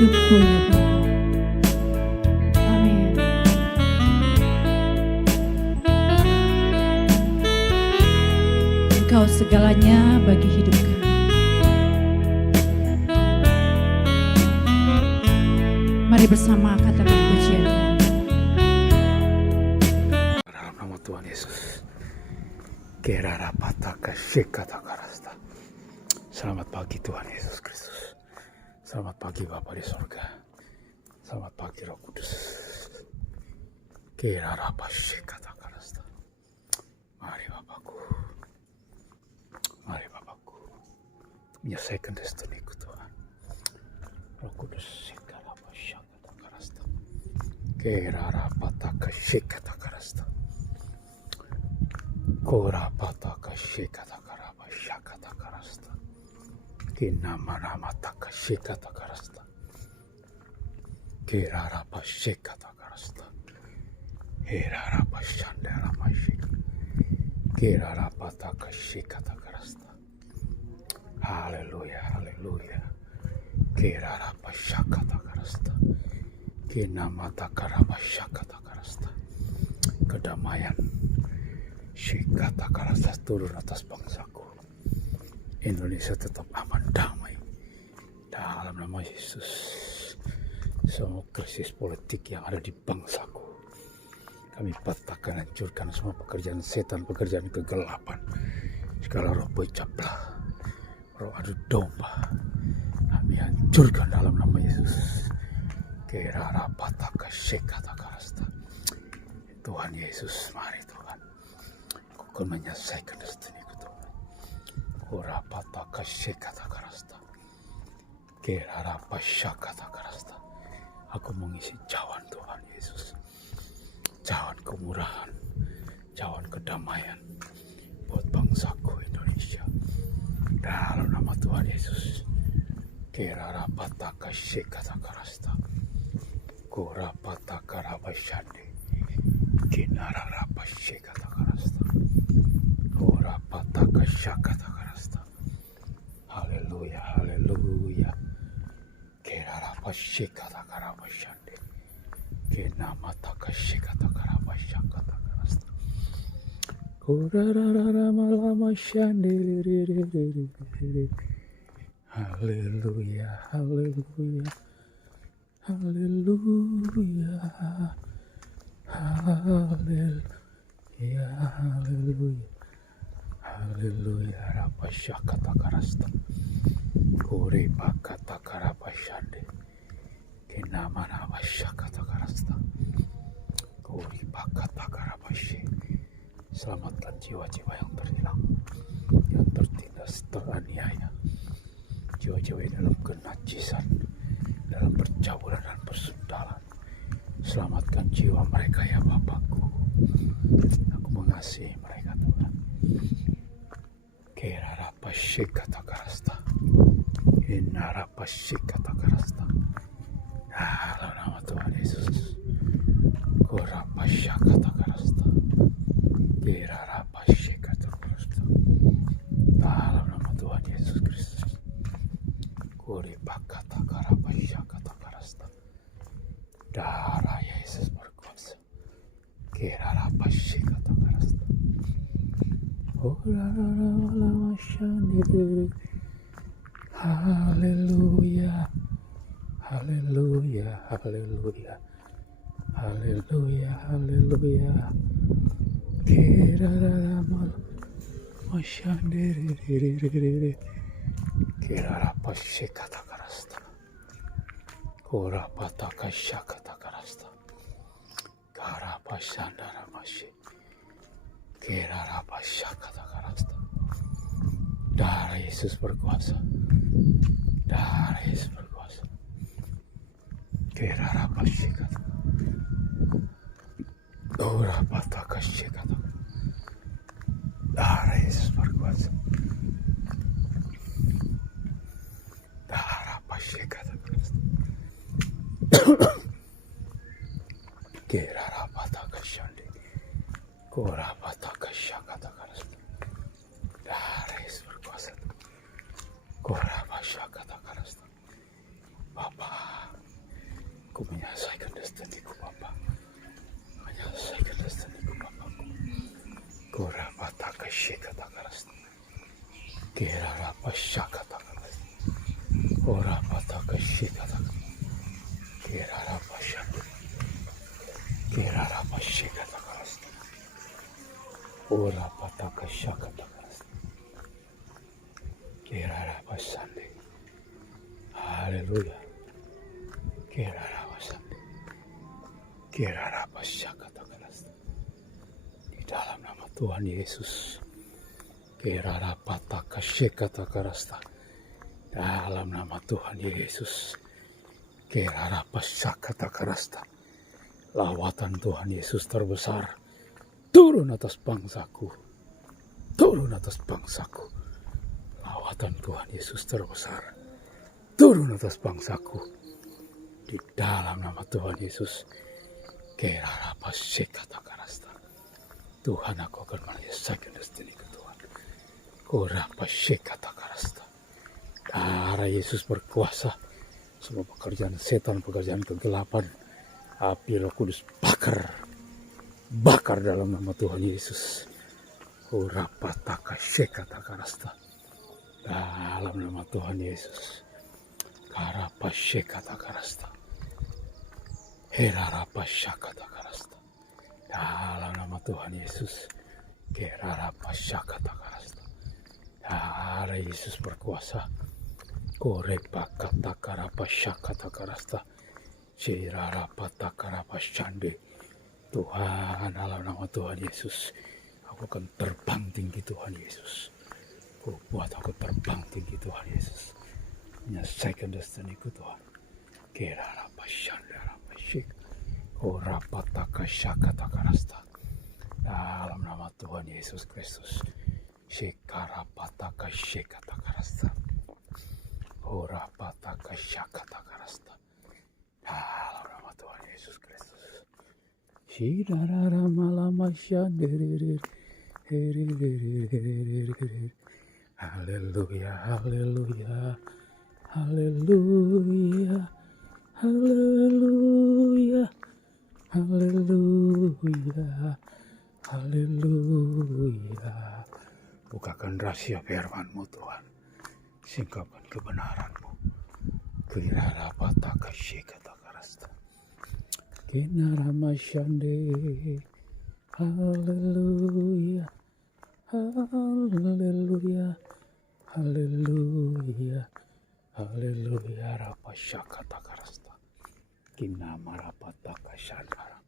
hidupku ya Bapa. Amin. Engkau segalanya bagi hidup kami. Mari bersama katakan pujian. Dalam nama Tuhan Yesus. Kerarapataka shekatakarasta. Selamat pagi Tuhan Yesus Kristus. Selamat pagi Bapa di surga. Selamat pagi Roh Kudus. Kerarapashekatakarasta. Mari Bapakku. Mari Bapakku. Menyelesaikan destiniku Tuhan. Roh Kudus sekarapashekatakarasta. Kerarapataka shekatakarasta. Korapataka shekatakaraba shakatakarasta. Kinamaramataka shekatakarasta. Kerarapa shekatakarasta. Herarapa shandaramashi. Kerarapataka shekatakarasta. Haleluya, haleluya. Kerarapa shakatakarasta. Kinamatakaraba shakatakarasta. Kedamaian Shekatakarasta turun atas bangsaku. Indonesia tetap aman damai. Dalam nama Yesus. Semua krisis politik yang ada di bangsaku, kami patahkan, hancurkan semua pekerjaan setan, pekerjaan kegelapan. Segala roh pecahlah, roh adu domba, kami hancurkan dalam nama Yesus. Kerarapataka shekatakarasta. Tuhan Yesus, mari Tuhan. Kau menyelesaikan destiniku Tuhan. Korapataka shekatakarasta. Kerarapashakatakarasta. Aku mengisi cawan Tuhan Yesus. Cawan kemurahan, cawan kedamaian buat bangsaku Indonesia. Dalam nama Tuhan Yesus. Kerarapataka shekatakarasta. Korapataka rabashande. Kinararapashekatakarasta. Korapataka shakatakarasta. Haleluya, haleluya. Kerarapashekatakarabashande. Kinamataka shekatakarabashakatakarasta. Korarararamalabashande. Haleluya, haleluya. Haleluya. Haleluya, haleluya. Haleluya, rapashakatakarasta. Kore pakatakarapashande. Kinamanabashakatakarasta. Kore pakatakarapashe. Selamatkan jiwa-jiwa yang terhilang, yang tertindas, teraniaya. Jiwa-jiwa dalam kenajisan, dalam percaulan dan persundalan. Selamatkan jiwa mereka ya Bapakku. Aku mengasihi mereka Tuhan. Kerarapashekatakarasta. Inarapashekatakarasta. Dalam nama Tuhan Yesus. Korapashakatakarasta. Kerarapashekatakarasta. Dalam nama Tuhan Yesus Kristus. Koripakatakarapashakatakarasta. Darah Yesus berkuasa. Kerarapashekatakarasta. Haleluya, haleluya, haleluya, haleluya, haleluya. Kerarapashande. Kerarapashekatakarasta. Korapataka shakatakarasta. Karapashandaramashi. Kerarapashakatakarasta. Darah Yesus berkuasa. Darah Yesus berkuasa. Kerarapashekata. Korapataka shekata. Darah Yesus berkuasa. Darapashekatakarasta. Kerarapataka shande. Korapataka shakatakarasta. Darah Yesus berkuasa. Korapashakatakarasta. Bapa, menyelesaikan destiniku Bapa, menyelesaikan destiniku Bapakku. Korapataka shikatakarasta, kerarapa shakatakarasta, korapataka shikatakarasta, kerarapa shakatakarasta, kerarapa shikatakarasta, korapataka shakatakarasta, kerarapa shande. Haleluya. Kerarapa shande, kerarapa shakatakarasta. Di dalam nama Tuhan Yesus, kerarapataka shikatakarasta. Dalam nama Tuhan Yesus, kerarapa shakatakarasta. Lawatan Tuhan Yesus terbesar turun atas bangsaku, turun atas bangsaku. Lawatan Tuhan Yesus terbesar turun atas bangsaku. Di dalam nama Tuhan Yesus, kerarapa shikatakarasta. Tuhan, aku akan menyelesaikan destiniku Tuhan. Korapa shikatakarasta. Darah Yesus berkuasa. Semua pekerjaan setan, pekerjaan kegelapan, api Roh Kudus bakar. Bakar dalam nama Tuhan Yesus. Korapataka shikatakarasta. Dalam nama Tuhan Yesus. Karapa shikatakarasta. Herarapa shakatakarasta. Dalam nama Tuhan Yesus, kerarapa shakatakarasta. Darah Yesus berkuasa. Korepa katakarapa shakatakarasta. Cirarapa takarapa shande. Tuhan, dalam nama Tuhan Yesus, aku akan terbang tinggi Tuhan Yesus. Kau buat aku terbang tinggi Tuhan Yesus. Menyelesaikan destiniku Tuhan. Kerarapa shande rapa shik. Korapataka shakatakarasta. Dalam nama Tuhan Yesus Kristus. Shikarapataka shikatakarasta. Korapataka shakatakarasta. Dalam nama Tuhan Yesus Kristus. Shiraramalama shandirir. Haleluya, haleluya, haleluya, haleluya. Haleluya, haleluya. Bukakan rahasia firman-Mu Tuhan. Singkapkan kebenaran-Mu. Kirarapataka shikatakarasta. Kinarama shande. Haleluya, haleluya, haleluya, haleluya. Rapa shakatakarasta. Kinamarapataka shandara.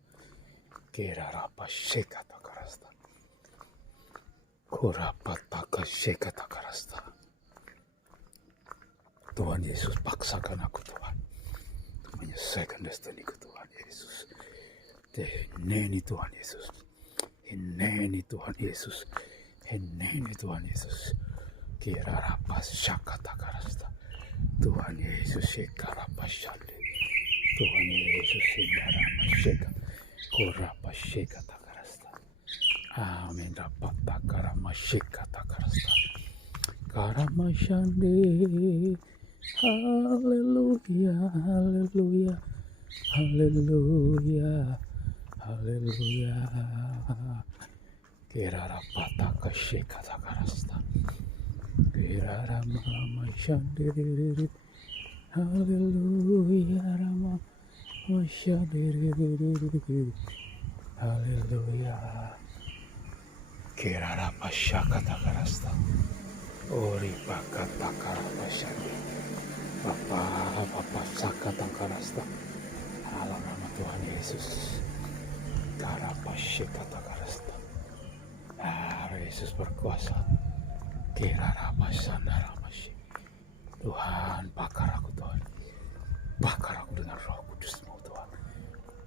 Kerarapa shikatakarasta. Korapataka shikatakarasta. Tuhan Yesus, paksakan aku Tuhan untuk menyelesaikan destiniku Tuhan Yesus. Heneni Tuhan Yesus. Heneni Tuhan Yesus. Heneni Tuhan Yesus. Kerarapa shakatakarasta. Tuhan Yesus shikarapa shande. Tuhan Yesus hindarama shikata. Korapa shikatakarasta. Amin. Rapata karama shikatakarasta. Karama shande. Haleluya, haleluya, haleluya, haleluya. Kerarapataka shikatakarasta. Kerarama shande. Haleluya, Rama, haleluya. Kerarapa shakatakarasta. Ori pakatakarapa shande. Bapa shakatakarasta. Dalam nama Tuhan Yesus. Karapa shikatakarasta. Yesus berkuasa. Kerarapa shandarama shik. Tuhan, bakar aku Tuhan. Bakar aku dengan Roh Kudus-Mu Tuhan.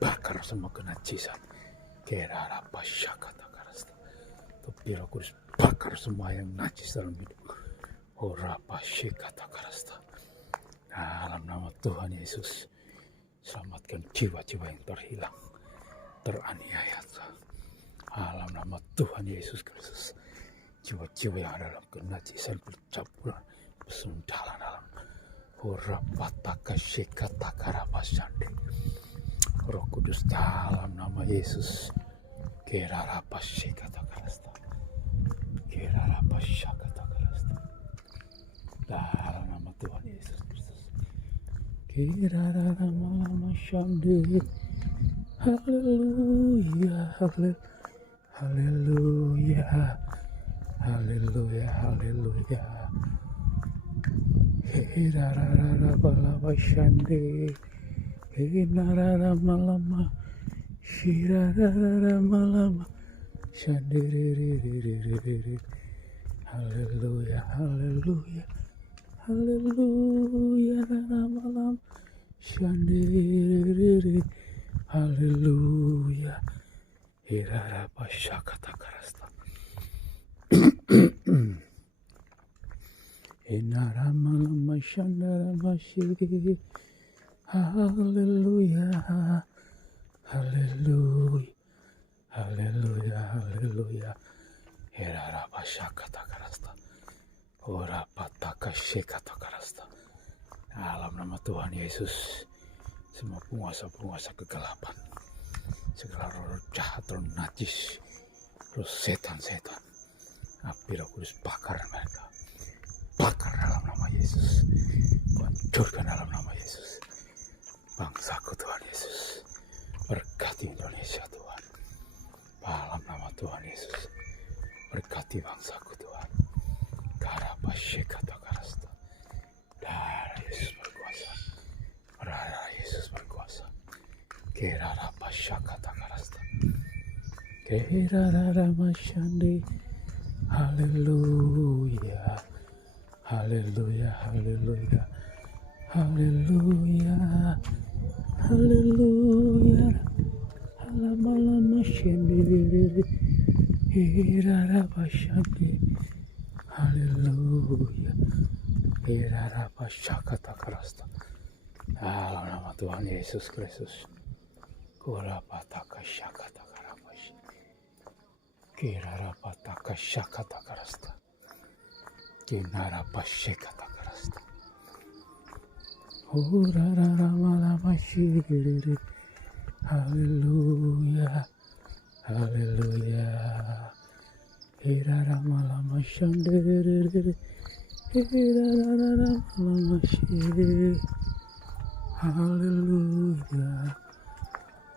Bakar semua kenajisan. Kerarapa shakatakarasta. Tapi Roh Kudus bakar semua yang najis dalam hidup. Orapa shikatakarasta. Dalam nama Tuhan Yesus, selamatkan jiwa-jiwa yang terhilang, teraniaya. Dalam nama Tuhan Yesus Kristus, jiwa-jiwa yang ada dalam kenajisan, percabulan, pesundalan dalam Urapataka shikatakarapasande. Roh Kudus dalam nama Yesus. Kerarapasyakatakarasta. Kerarapasyakatakarasta. Dalam nama Tuhan Yesus Kristus. Keraramalamasyande. Haleluya, haleluya, haleluya, haleluya. Kerarabalamasyande. Keraramalama. Shirararamalama. Shandiririririri. Haleluya, haleluya, haleluya, ramalam. Shandiriri. Haleluya. Hirarapashakatakarasta. Inaramalama shandaramashiri. Haleluya. Haleluya. Haleluya, haleluya. Hirarapashakatakarasta. Orapatakasyekatakarasta. Dalam nama Tuhan Yesus, semua penguasa-penguasa kegelapan, segala roh jahat, roh najis, roh setan-setan, api Roh Kudus bakar mereka. Bakar dalam nama Yesus. Hancurkan dalam nama Yesus. Bangsaku Tuhan Yesus. Berkati Indonesia Tuhan. Dalam nama Tuhan Yesus. Berkati bangsaku Tuhan. Karapasyekatakarasta. Darah Yesus berkuasa. Darah Yesus berkuasa. Kerarapasyakatakarasta. Keraramasyande. Haleluya. Haleluya, haleluya. Haleluya. Haleluya. Halamalamashandiri. Hirarabashande. Haleluya. Hirarapasyakatakarasta. Dalam nama Tuhan Yesus Kristus. Kurapatakasyakatakaramashi. Kirarapatakasyakatakarasta. Kinarapasyakatakarasta. Urararamalamashi. Haleluya. Haleluya. Hiraramalamasyandiri. Hiraramalamashi. Haleluya.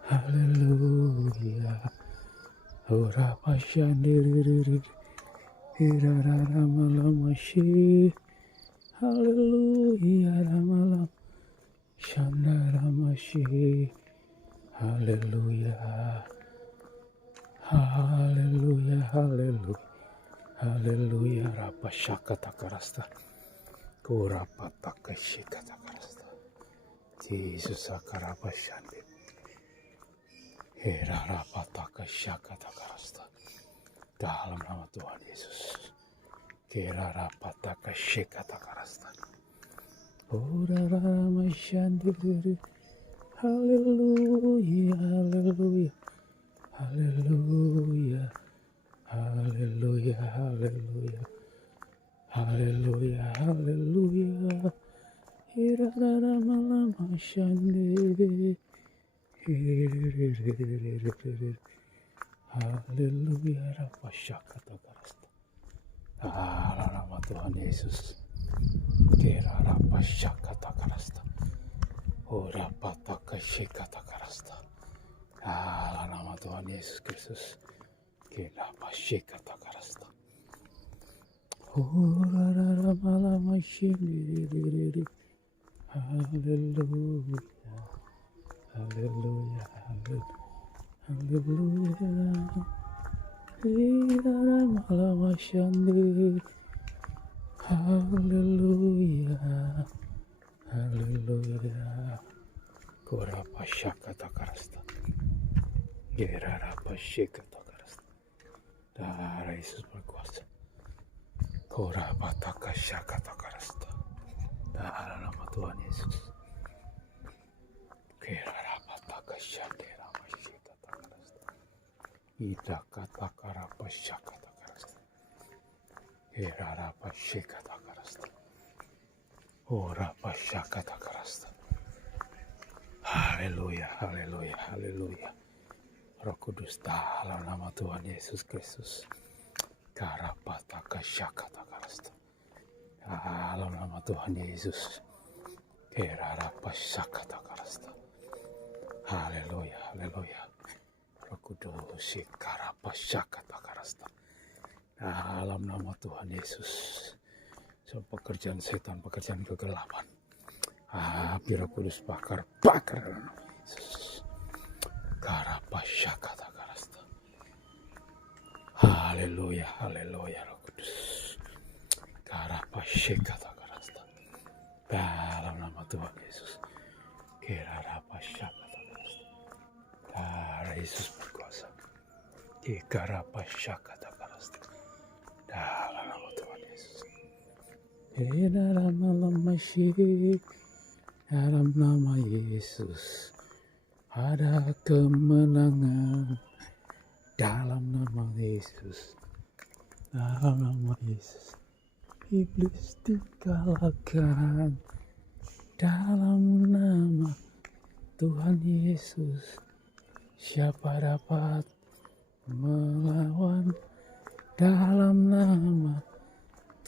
Haleluya. Urapashandiri. Hiraramalamashi. Haleluya. Ramalam. Shandaramashi. Haleluya. Haleluya. Haleluya. Haleluya. Rapasyakatakarasta. Kurapatakasyakatakarasta. Yesus akarapasyande. Hirarapatakasyakatakarasta. Dalam nama Tuhan Yesus. Hirarapatakasyakatakarasta. Uraramasyandiri. Haleluya, haleluya, haleluya, haleluya, haleluya, haleluya, haleluya. Hiraramasyandiri. Haleluya, rapasyakatakarasta. Dalam nama Tuhan Yesus. Kerarapasyakatakarasta. Orapatakasyakatakarasta. Dalam nama Tuhan Yesus Kristus. Kerarapasyakatakarasta. Orararamalamasyindiri. Haleluya. Haleluya. Haleluya. Hiraramalamashandi. Haleluya. Haleluya. Korapasyakatakarasta. Gerarapasyakatakarasta. Darah Yesus berkuasa. Korapatakasyakatakarasta. Dalam nama Tuhan Yesus. Gerarapatakasyanderamasyakatakarasta. Idakatakarapashakatakarasta. Gerarapasyakatakarasta. Orapasyakatakarasta. Haleluya, haleluya, haleluya. Roh Kudus dalam nama Tuhan Yesus Kristus. Karapataka syakata karasta. Dalam nama Tuhan Yesus. Kerarapa syakata karasta. Haleluya, haleluya. Roh Kudus karapa syakata karasta. Dalam nama Tuhan Yesus. So, pekerjaan setan, pekerjaan kegelapan. Api Roh Kudus bakar dalam nama Yesus. Karapa syakata karasta. Haleluya, haleluya Roh Kudus. Karapa syakata karasta. Dalam nama Tuhan Yesus. Karapa syakata karasta. Darah Yesus berkuasa. Karapa syakata karasta. Dalam nama Tuhan Yesus. Dalam nama Yesus. Dalam nama Yesus. Ada kemenangan. Dalam nama Yesus. Dalam nama Yesus. Iblis dikalahkan. Dalam nama Tuhan Yesus. Siapa dapat melawan? Dalam nama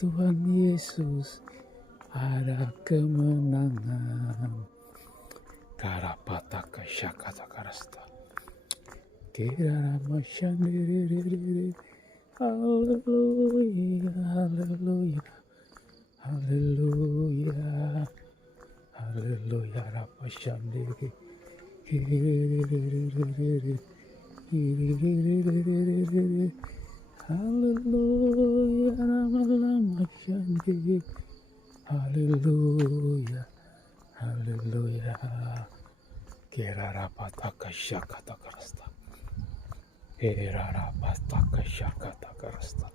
Tuhan Yesus. Ada kemenangan. Karapataka syakata karasta. Kirarama shandiri. Haleluya, haleluya, haleluya, haleluya. Rapa shandiri. Haleluya, nama shandiri. Haleluya, haleluya. Kirarapataka syakata karasta. Kirarapataka syakata karasta.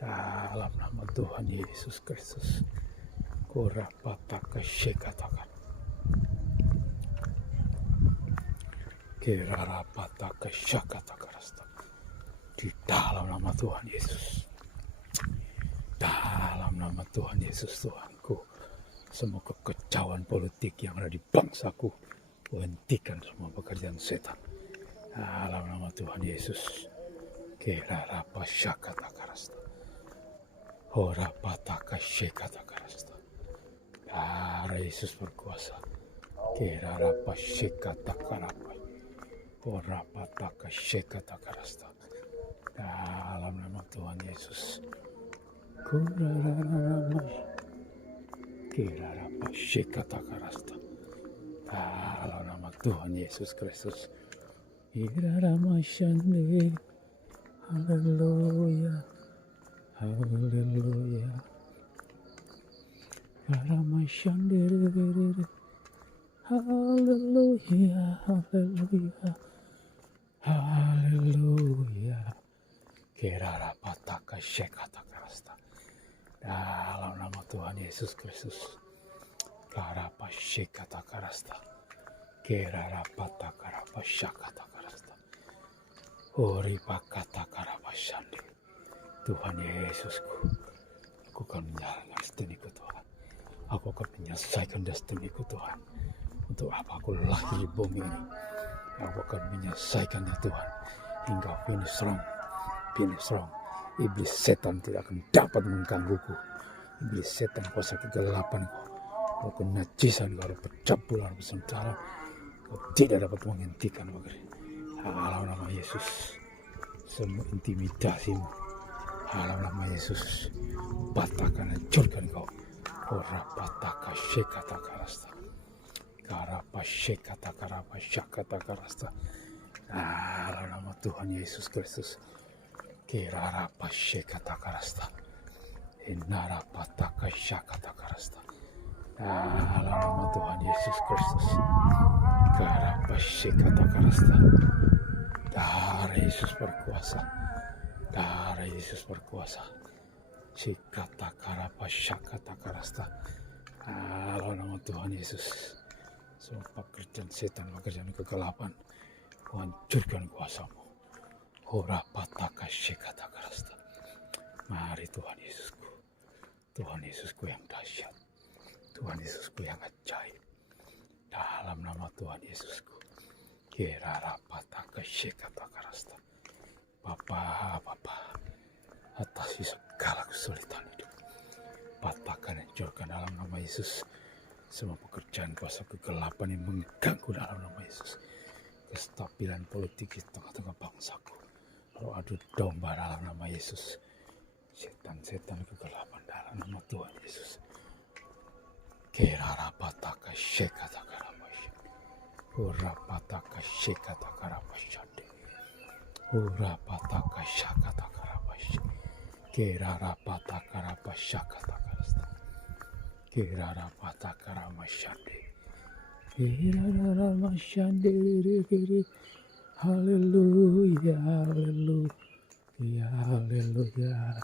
Dalam nama Tuhan Yesus Kristus. Kurapataka syakata karasta. Kirarapataka syakata karasta. Di dalam nama Tuhan Yesus. Dalam nama Tuhan Yesus Tuhanku. Semua kekacauan politik yang ada di bangsaku. Hentikan semua pekerjaan setan. Dalam nama Tuhan Yesus. Kirarapa syakata karasta. Horapataka syakata karasta. Darah Yesus berkuasa. Kirarapa syakata karapa. Horapataka syakata karasta. Dalam nama Tuhan Yesus. Kirarapa syakata karasta. Dalam nama Tuhan Yesus Kristus. Kirarama syande. Haleluya. Haleluya. Kirarama syande. Haleluya. Haleluya. Haleluya. Kirarapataka syakata karasta. Dalam nama Tuhan Yesus Kristus. Karapa syakata karasta. Kirarapata karapa syakata karasta. Oripakata karapa syande. Tuhan Yesusku, aku akan menjalankan destiniku Tuhan. Aku akan menyelesaikan destiniku Tuhan. Untuk apa aku lahir di bumi ini? Aku akan menyelesaikannya Tuhan. Hingga finish strong. Finish strong. Iblis setan tidak akan dapat menggangguku. Iblis setan kuasa kegelapanku. Kau kenajisan, kau ada percabulan bersementara. Kau tidak dapat menghentikan dalam nama Yesus. Semua intimidasimu dalam nama Yesus. Patahkan, hancurkan kau. Orapataka syakata karasta. Karapa syakata karapa syakata karasta. Dalam nama Tuhan Yesus Kristus. Kirarapa syakata karasta. Inarapataka syakata karasta. Dalam nama Tuhan Yesus Kristus. Karapa syakata karasta. Darah Yesus berkuasa. Darah Yesus berkuasa. Syakata karapa syakata karasta. Dalam nama Tuhan Yesus. Semua pekerjaan setan, pekerjaan kegelapan, hancurkan kuasamu. Horapataka syakata karasta. Mari Tuhan Yesusku. Tuhan Yesusku yang dahsyat. Tuhan Yesusku yang ajaib. Dalam nama Tuhan Yesusku. Kirarapataka shekatakarasta. Bapa, atasi segala kesulitan hidup. Patahkan, hancurkan dalam nama Yesus. Semua pekerjaan kuasa kegelapan yang mengganggu dalam nama Yesus. Kestabilan politik di tengah-tengah bangsaku. Roh adu domba dalam nama Yesus. Setan-setan kegelapan dalam nama Tuhan Yesus. Kirarapataka shekatakarapasya. Urapataka shekatakarapashade. Urapataka shakatakarapasya. Kirarapatakarapashakatakarasta. Kirarapatakarapashade. Kirarapashade. Haleluya, haleluya, haleluya.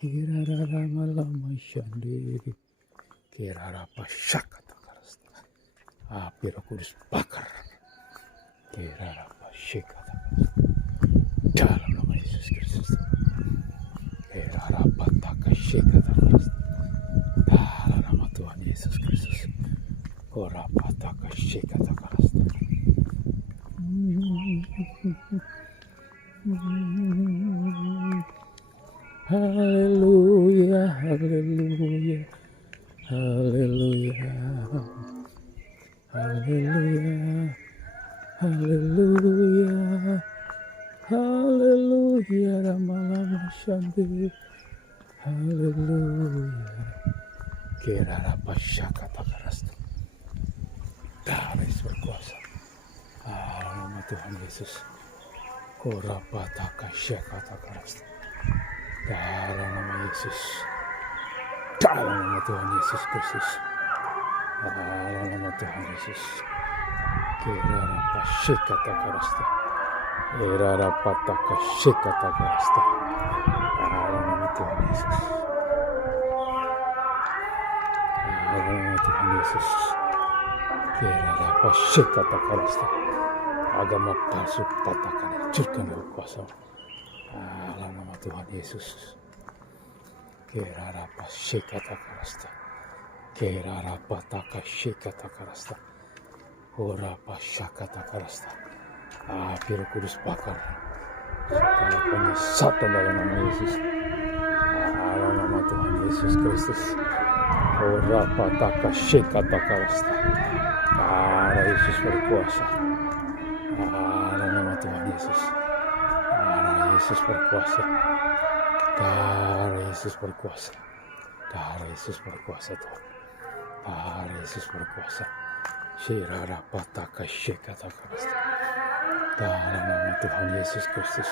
Kirarapashade. Kirarapashakatakarasta. Api Roh Kudus bakar. Kirarapashakatakarasta. Dalam nama Yesus Kristus. Kirarapatakasyakatakarasta. Dalam nama Tuhan Yesus Kristus. Kirarapatakasyakatakarasta. Haleluya, haleluya, haleluya, haleluya, haleluya, haleluya, Rama-Rama Shanti, haleluya. Kirarapashakatakarasta. Darah Yesus berkuasa. Dalam nama Tuhan Yesus. Korapatakasyakatakarasta. Dalam nama Yesus. Dalam nama Tuhan Yesus Kristus. Dalam nama Tuhan Yesus. Kirarapashakatakarasta. Kirarapatakasyakatakarasta. Dalam nama Tuhan Yesus. Dalam nama Tuhan Yesus. Kirarapashakatakarasta. Agama palsu patahkan, hancurkan dengan kuasa. Dalam nama Tuhan Yesus. Kirarapashakatakarasta. Kirarapatakasyakatakarasta. Urapashakatakarasta. Api Roh Kudus bakar segala penyesatan dalam nama Yesus. Dalam nama Tuhan Yesus Kristus. Urapatakasyakatakarasta. Darah Yesus berkuasa. Dalam nama Tuhan Yesus. Darah Yesus berkuasa. Darah Yesus berkuasa. Darah Yesus berkuasa Tuhan. Darah Yesus berkuasa. Shirarapatakasyakatakarasta. Dalam nama Tuhan Yesus Kristus.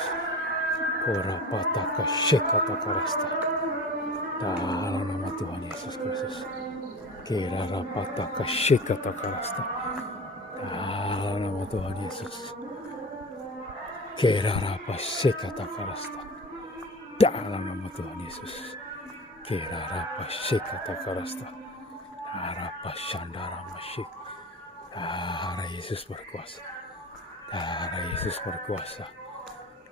Korapatakasyakatakarasta. Dalam nama Tuhan Yesus Kristus. Kirarapatakasyakatakarasta. Dalam nama Tuhan Yesus. Kirarapashakatakarasta. Dalam nama Tuhan Yesus. Kirarapashakatakarasta. Darapashandaramasik. Darah Yesus berkuasa. Darah Yesus berkuasa.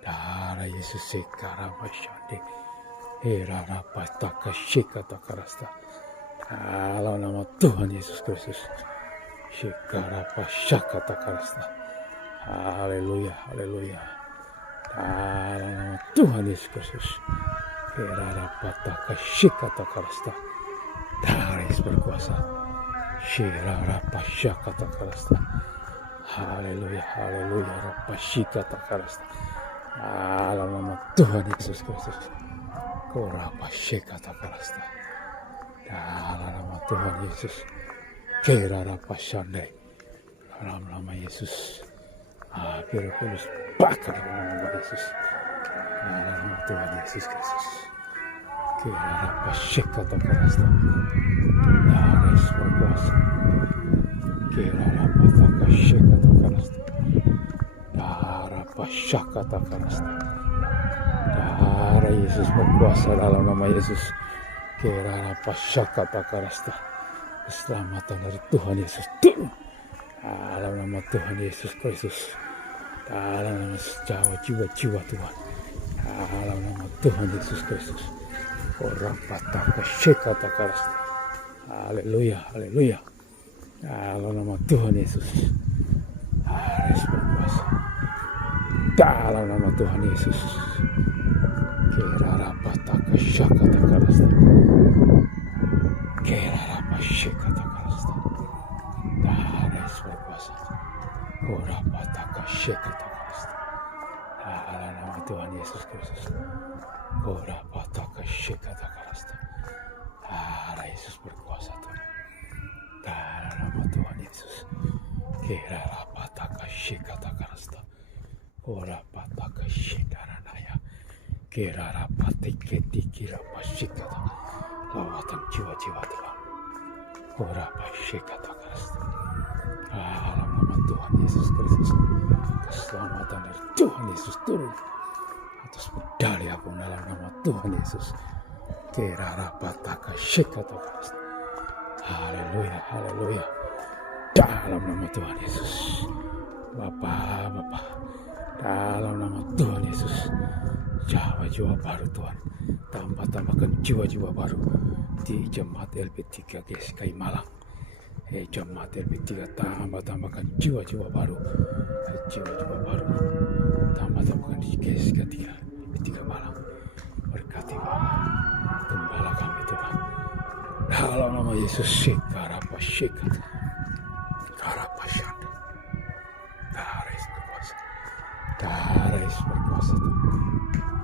Darah Yesus sekarapashande. Kirarapatakasyakatakarasta. Dalam nama Tuhan Yesus Kristus. Shikarapashakatakarasta. Haleluya, haleluya. Dalam nama Tuhan Yesus Kristus. Kirarapatakasyakatakarasta. Darah Yesus berkuasa. Shirarapashakatakarasta. Haleluya, haleluya. Rapashikatakarasta. Dalam nama Tuhan Yesus Kristus. Korapashakatakarasta. Dalam nama Tuhan Yesus. Kirarapashande. Dalam nama Yesus. Api Roh Kudus bakar dalam nama Yesus. Dalam nama Tuhan Yesus Kristus. Kirarapashakatakarasta. Darah Yesus berkuasa. Kirarapatakasyakatakarasta. Darapashakatakarasta. Darah Yesus berkuasa dalam nama Yesus. Kirarapashakatakarasta. Keselamatan dari Tuhan Yesus turun dalam nama Tuhan Yesus Kristus. Dalam nama jiwa-jiwa Tuhan. Dalam nama Tuhan Yesus Kristus. Korapatakasyakatakarasta. Haleluya, haleluya. Dalam nama Tuhan Yesus, Yesus berkuasa. Dalam nama Tuhan Yesus, Kerarapataka Shakatakarasta, Kerarapashekatakarasta. Yesus berkuasa. Korapataka Shekatakarasta. Dalam nama Tuhan Yesus Kristus, Korapataka Shekatakarasta. Yesus berkuasa Tuhan. Dalam nama Tuhan Yesus, Kerarapataka Shekatakarasta. Korapataka Shedaranaya, Kerarapatikirapashikata. Lawatan jiwa-jiwa Tuhan. Korapashekatakarasta. Dalam nama Tuhan Yesus Kristus, keselamatan dari Tuhan Yesus turun atas medali aku dalam nama Tuhan Yesus. Kerarapataka Shekatakarasta. Haleluya, haleluya. Dalam nama Tuhan Yesus, Bapa, dalam nama Tuhan Yesus, jiwa-jiwa baru Tuhan, tambahkan jiwa-jiwa baru di jemaat LP3 GSKI Malang. Jemaat LP3 tambahkan jiwa-jiwa baru, tambahkan di GSKI LP3 Malang. Berkati Bapa, gembala kami Tuhan. Dalam nama Yesus, Shekarapashekat, Karapashanda. Daris berkuasa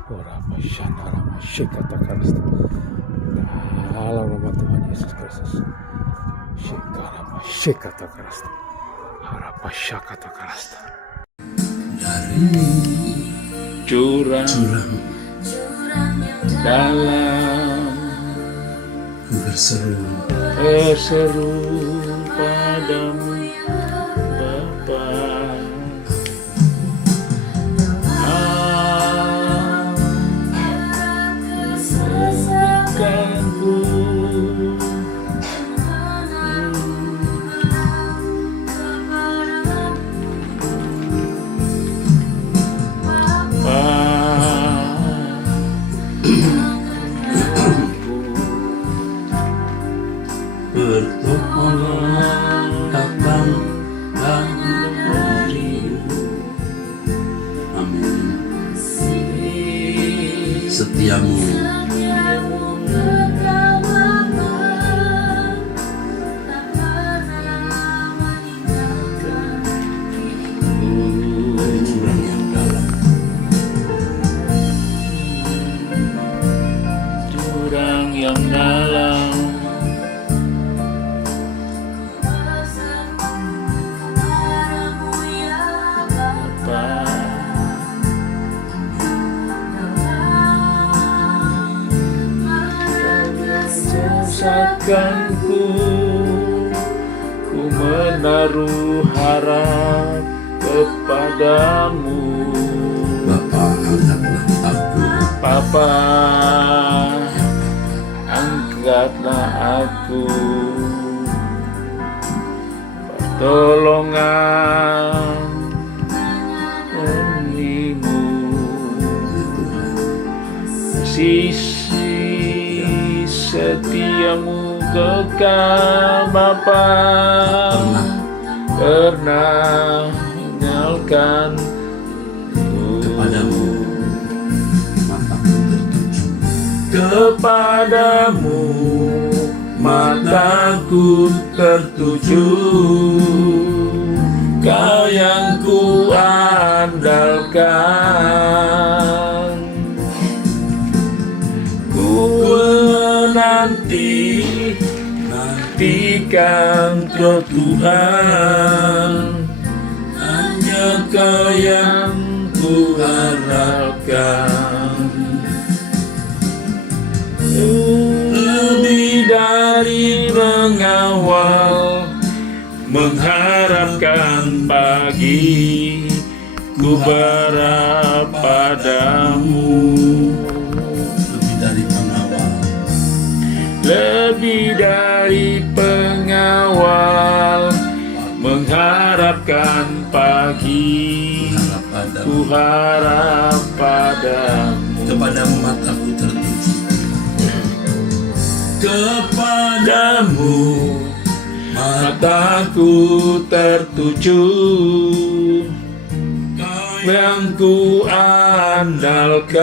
Korapashanda Ramashekatakarasta. Dalam nama Tuhan Yesus Kristus, Shekarapashekatakarasta, Harapashakatakarasta. Dari Jurang dalam ku berseru padamu Bapa. bertokolah datang dan beribu. Amin. Setiamu dari jurang yang dalam, Jurang yang dalam, Bapa, ku menaruh harap kepadamu. Bapa, angkatlah aku. Bapa, angkatlah aku. Pertolongan darimu, sisi setiamu kekal. Bapa, pernah meninggalkan Kepadamu mataku tertuju, Kau yang ku andalkan. Ku nantikan Kau Tuhan, hanya Kau yang ku harapkan. Lebih dari mengawal, mengharapkan pagi, ku berharap padamu. Lebih dari pengawal, mengharapkan pagi, ku harap padamu. Kepadamu mataku tertuju, kepadamu mataku tertuju, yang ku andalkan.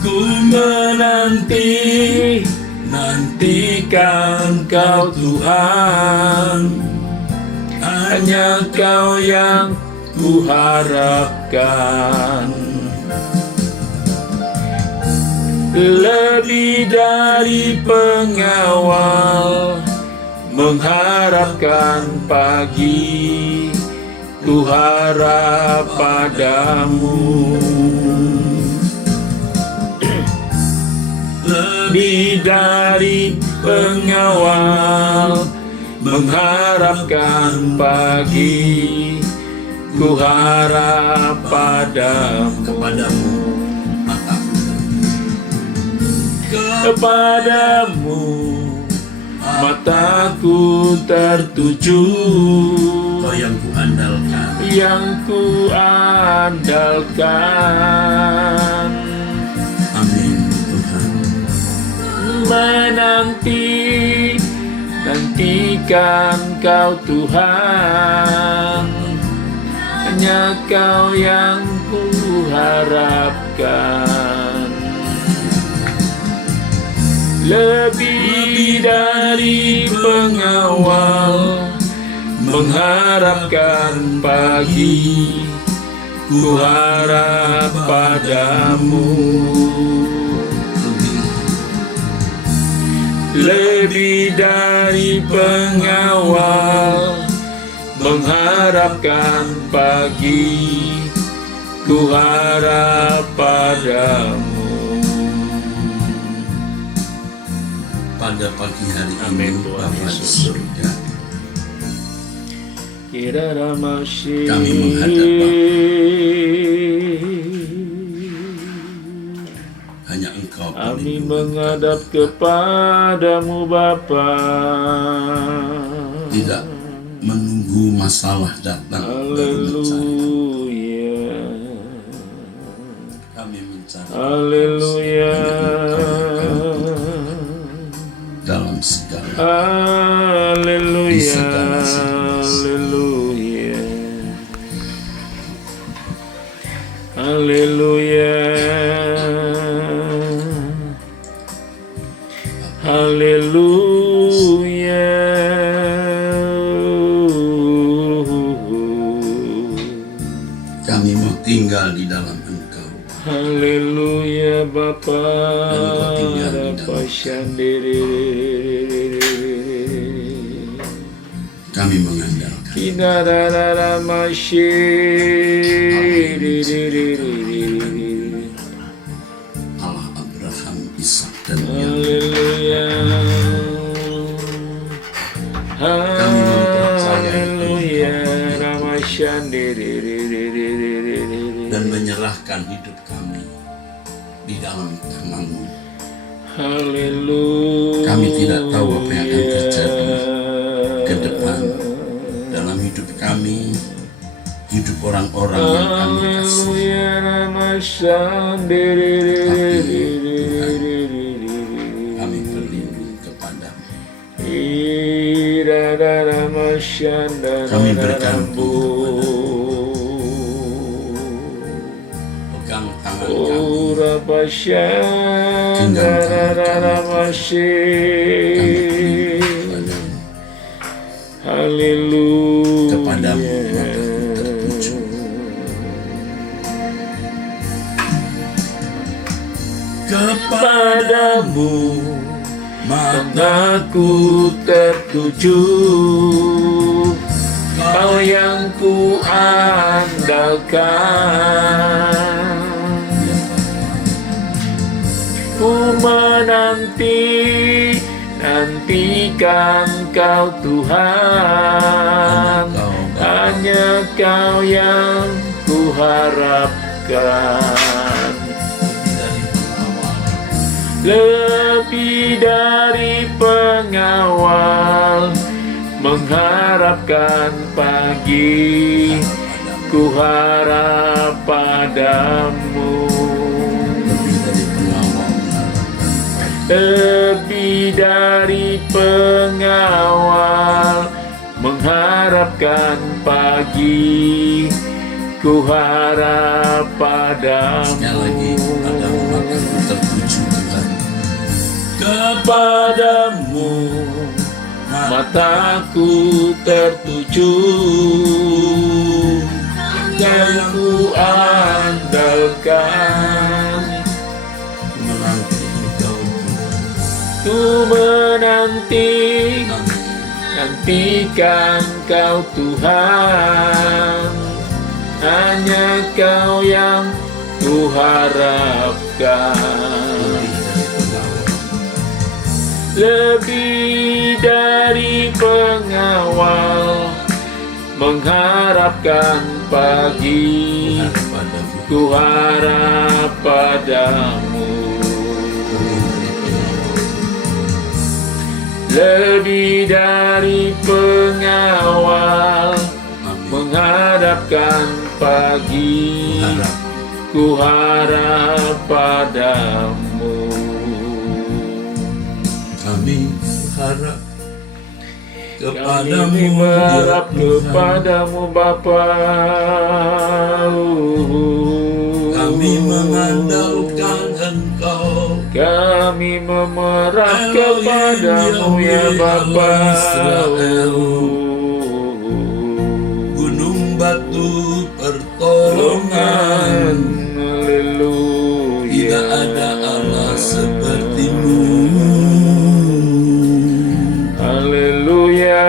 Ku nantikan Kau Tuhan, hanya Kau yang ku harapkan. Lebih dari pengawal mengharapkan pagi, ku harap padamu. Lebih dari pengawal mengharapkan pagi, ku harap padamu. Kepadamu mataku tertuju, Kau yang ku andalkan, amin Tuhan. Nantikan Kau Tuhan, hanya Kau yang ku harapkan. Lebih dari pengawal mengharapkan pagi, ku harap padamu. Lebih dari pengawal mengharapkan pagi, ku harap padamu. Pada pagi hari Amin, ini Tuhan Bapa di Yesus. surga, Kami kami menghadap hanya Engkau Kami pelindung menghadap kepadamu Bapa. tidak menunggu masalah datang baru mencari. Haleluya. Kami mencari Haleluya. dalam segala di Haleluya. segala situasi. Haleluya. Haleluya. Haleluya. Kami mau tinggal di dalam Engkau. Haleluya Bapa. Dan Engkau tinggal di dalam Bapa Shandiri. Kami mengandalkan Kinarara Masyiri. Allah Abraham, Ishak dan Yakub. Haleluya. Kami mempercayai Haleluya. Nama Shandiri. dan menyerahkan hidup kami di dalam tangan-Mu. Haleluya. Kami tidak tahu apa yang akan terjadi ke depan dalam hidup kami, hidup orang-orang yang kami kasih. Haleluya. Nama Shandiri. Kami berlindung kepadamu. Kami bergantung pegang tangan kami, genggam tangan kami. Kami berlindung kepadamu. Haleluya. Kepadamu mataku tertuju. Kepadamu mataku tertuju, Kau yang ku andalkan. Ku nantikan Kau Tuhan, hanya Kau yang ku harapkan. Lebih dari pengawal mengharapkan pagi, ku harap padamu. Lebih pengawal, mengharapkan pagi, ku harap Sekali lagi, padamu maka ku tertuju Tuhan. Kepadamu mataku tertuju, yang ku andalkan. Menanti Engkau Tuhan. Ku menanti, Amin. nantikan Kau Tuhan, hanya Kau yang ku harapkan. Lebih dari pengawal, mengharapkan pagi, ku harap padamu. Lebih dari pengawal, mengharapkan pagi, ku harap padamu. Kami harap kepadamu, Kami berharap ya Tuhan. kepadamu Bapa. Kami mengandalkan Engkau. Kami memerah Elohim, kepadamu ya Yahweh, Bapa. Allah Israel. Gunung batu pertolongan, Haleluya. tidak ada Allah sepertimu. Haleluya.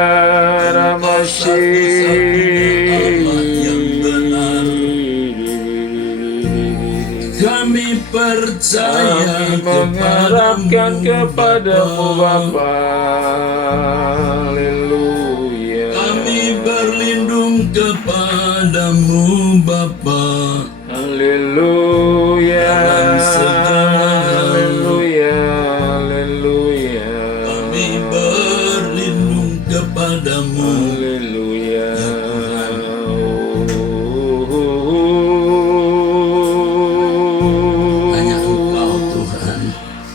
Satu-satunya Allah yang benar. Kami percaya Kami mengharapkan kepadamu Bapa. Haleluya. Kami berlindung kepadamu Bapa. Haleluya. Dalam segala hal. Haleluya. Haleluya. Kami berlindung kepadamu. Haleluya. Hanya Engkau Tuhan.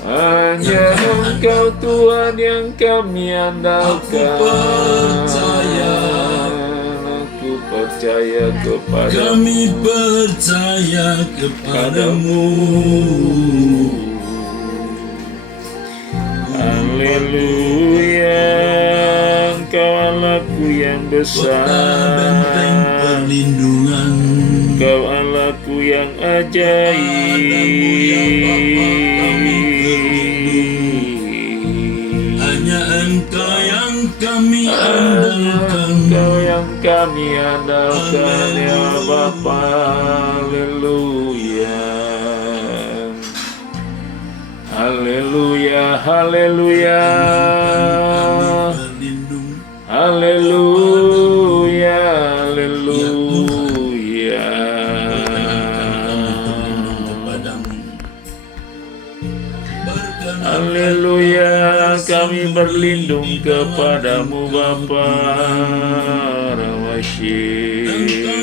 Hanya Engkau Tuhan yang kami andalkan. Aku percaya kepada Kami percaya kepadamu. Haleluya. Engkau Allahku yang Kota benteng besar, perlindungan. Engkau Allahku yang ajaib. Hanya Engkau yang kami andalkan. Engkau yang kami andalkan ya Bapa. Haleluya. Haleluya. Haleluya. Berlindung Haleluya. Haleluya. kepadamu. Haleluya. Kami berlindung kepadamu Bapa. Engkau Rawasyik.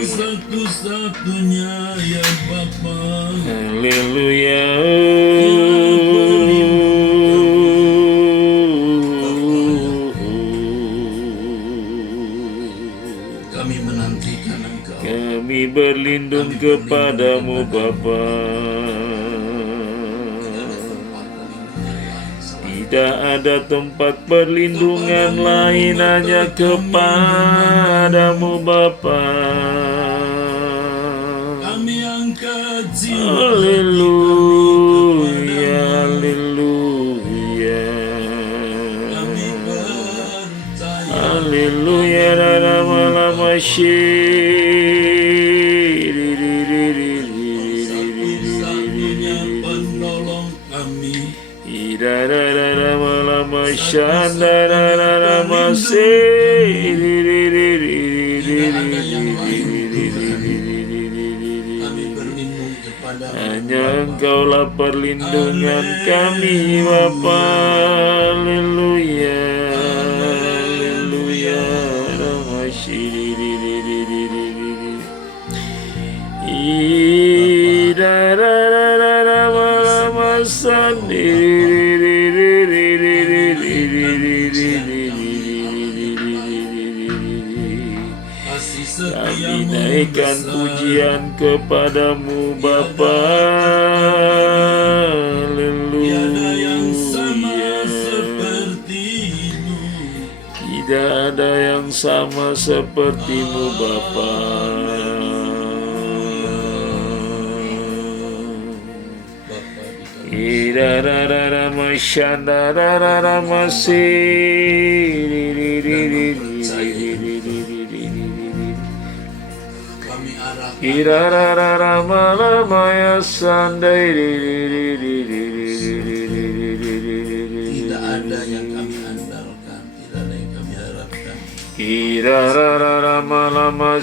satu-satunya ya Bapa. Haleluya. Kami menantikan Engkau. Kami berlindung kepadamu Bapa. Tidak ada tempat perlindungan lain hanya kepadamu Bapa. Kami angkat jiwa. Haleluya. Haleluya. Kami percaya. Haleluya. Lama-lama Satu-satunya penolong kami. Kami berlindung kepada Hanya Engkaulah perlindungan kami Bapa. Haleluya. Haleluya. kepadamu Bapa. Tiada yang sama Haleluya. sepertimu. Tidak ada yang sama sepertimu Bapa. Bapa di dalam Irararara masyandararara kami arahkan. Irararara malamaya sandai. Tidak ada yang kami andalkan, tidak ada yang kami harapkan. Irararara malama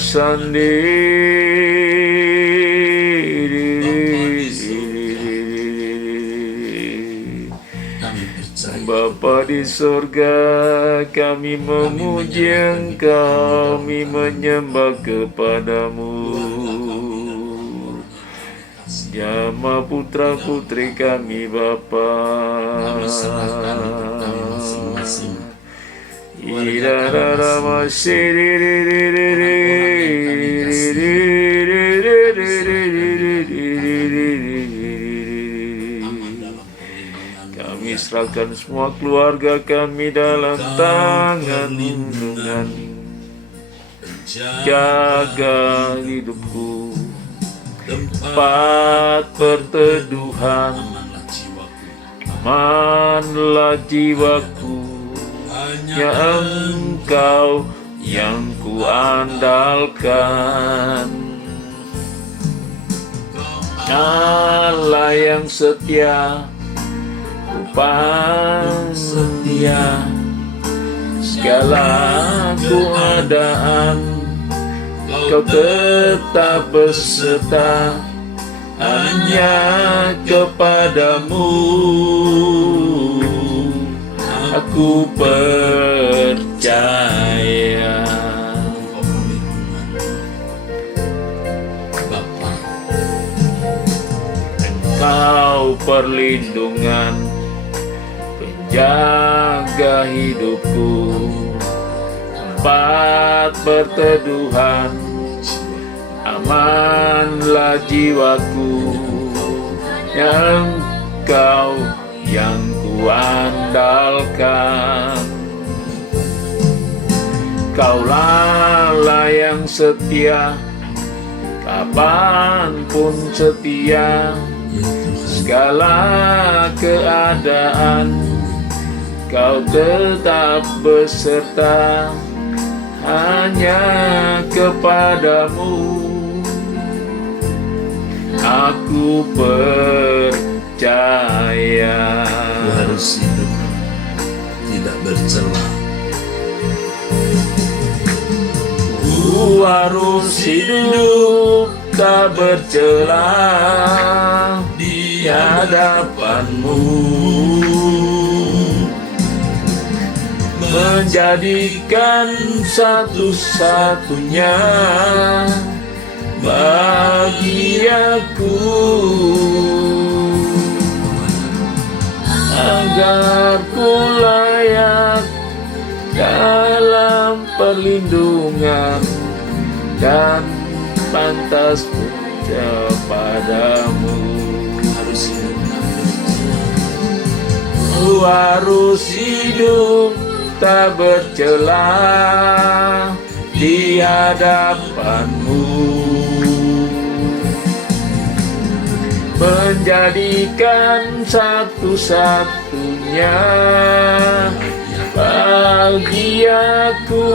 Kami percaya Bapa di surga, kami memuji Engkau, kami menyembah kepadamu. Jama putra putri kami Bapa. kami serahkan hidup kami masing-masing. Irarara Aman dalam perlindungan. Kami serahkan semua keluarga kami dalam tangan lindungan. Jaga hidupku, tempat perteduhan, Amanlah jiwaku. amanlah jiwaku. Hanya Ya Engkau yang kuandalkan, Allah yang setia, upang setia, segala keadaan Kau tetap berserta, hanya kepadamu aku percaya. Bapa, Engkau perlindungan, penjaga hidupku, tempat berteduhan, amanlah jiwaku. Yang Engkau yang kuandalkan, Kaulah Allah yang setia, kapanpun setia, segala keadaan Kau tetap beserta, hanya kepadamu aku percaya. Aku harus hidup tidak bercela. Ku harus hidup tak bercela di hadapanmu, menjadikan satu-satunya bagi aku, agar ku layak dalam perlindungan dan pantas kepadamu. Harus hidup tak bercela. Ku harus hidup tak bercela di hadapanmu, menjadikan satu-satunya bagi aku,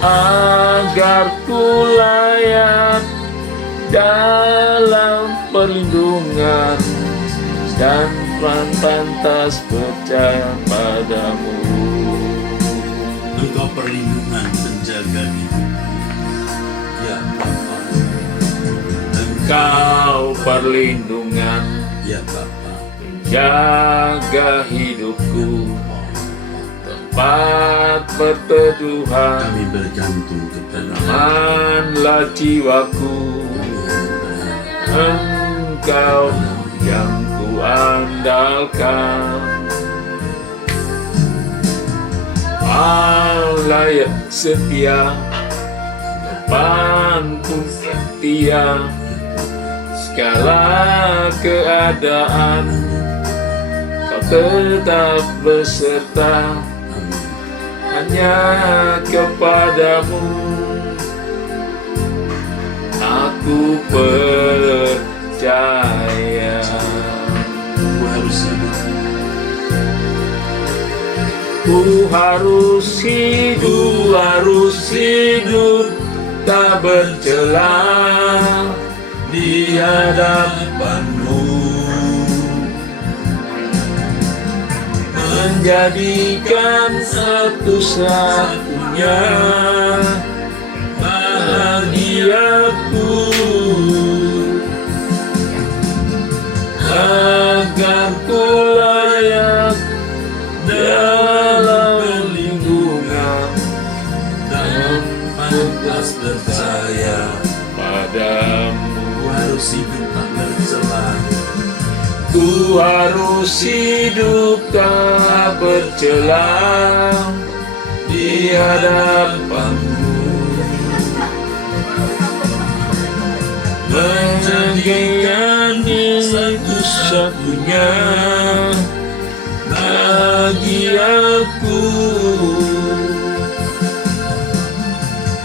agar ku layak dalam perlindungan dan pantas percaya padamu. Engkau perlindungan penjaga hidup. Ya Bapa. Engkau perlindungan Ya Bapa. jaga hidupku, tempat berteduhan, Kami bergantung kepada amanlah jiwaku. Engkau yang kuandalkan, Allah yang setia, kapanpun setia, segala keadaan Kau tetap beserta, hanya kepadamu aku percaya. Ku harus hidup tak bercela di hadapanmu, menjadikan satu-satunya bahagiaku, agar ku layak dalam perlindungan dan pantas percaya padamu. Ku harus hidup tak bercela di hadapanmu, menjadikan satu-satunya bahagiaku,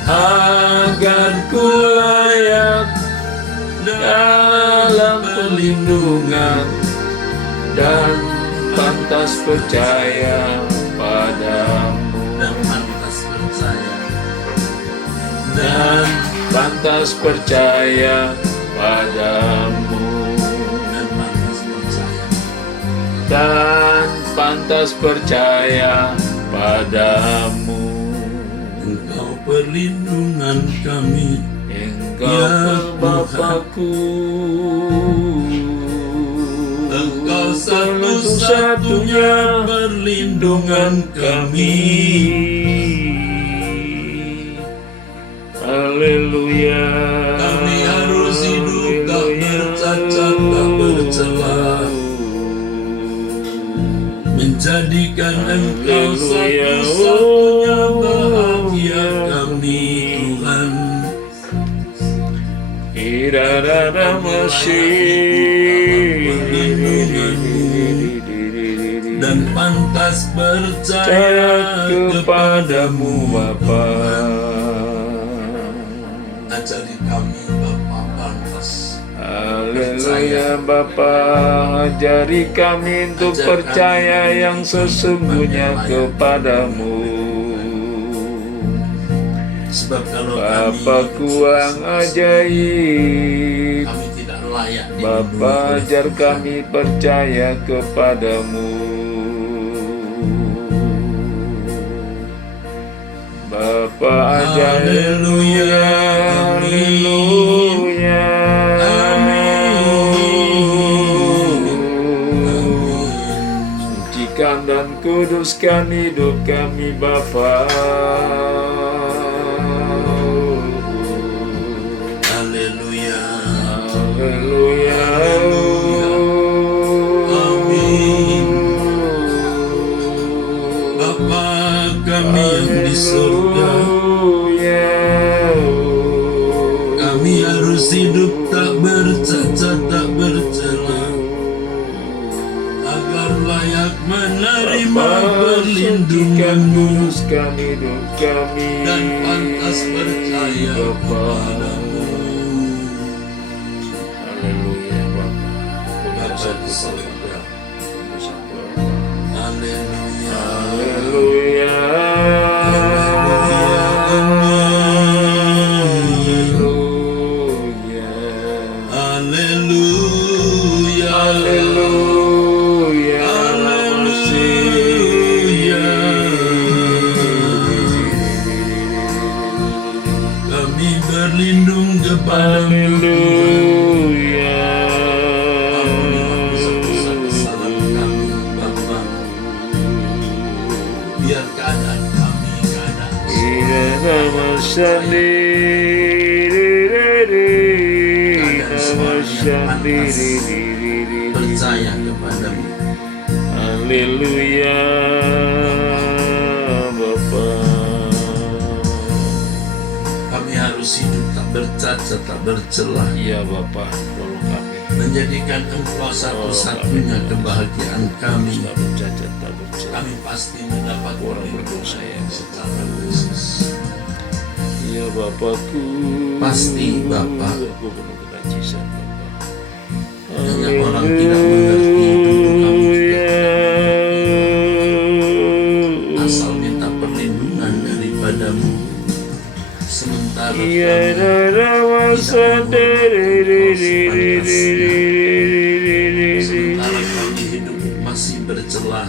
agar ku layak dalam perlindungan dan pantas percaya padamu, dan pantas percaya padamu, dan pantas percaya padamu. Engkau perlindungan kami, Engkau Bapakku, Engkau satu-satunya perlindungan kami. Haleluya. Kami harus hidup tak bercacat, tak bercela, menjadikan Engkau satu-satunya bahagia kami, Tuhan. Irada Dan pantas percaya kepadamu, Bapa. Ajari kami, Bapa, pantas. Haleluya Bapa, ajari kami untuk percaya yang sesungguhnya kepadamu. Sebab kalau Bapakku yang ajaib, kami tidak layak di Bapa ajar kami percaya kepadamu. Bapa ajar. Haleluya, Haleluya. Sucikan dan kuduskan hidup kami Bapa. Haleluya. Haleluya. Amin. Bapa kami yang di surga, kami harus hidup tak bercacat, tak bercela, agar layak menerima perlindungan-Mu Kuduskan hidup kami dan pantas percaya kepadamu. Haleluya Bapa. Bapa di surga. Haleluya. Haleluya. Haleluya. Haleluya. Haleluya. Kami berlindung kepada-Mu. Haleluya. Kesalahan kami, Bapa. Biar keadaan kami keadaan Nama percaya kepada-Mu. Haleluya Bapa. Kami harus cacat tak bercelah, Ya Bapa, tolong kami. menjadikan Engkau satu-satunya kebahagiaan kami. Tak bercacat, tak bercelah. Kami pasti mendapat Orang berdosa yang secara khusus. Ya Bapakku, Pasti, Bapa. Aku penuh kenajisan Bapa. Hanya orang tidak mengerti, tentu kami juga asal minta perlindungan daripadamu. Sementara Ya kami Dara masa sementara kami hidup masih bercelah,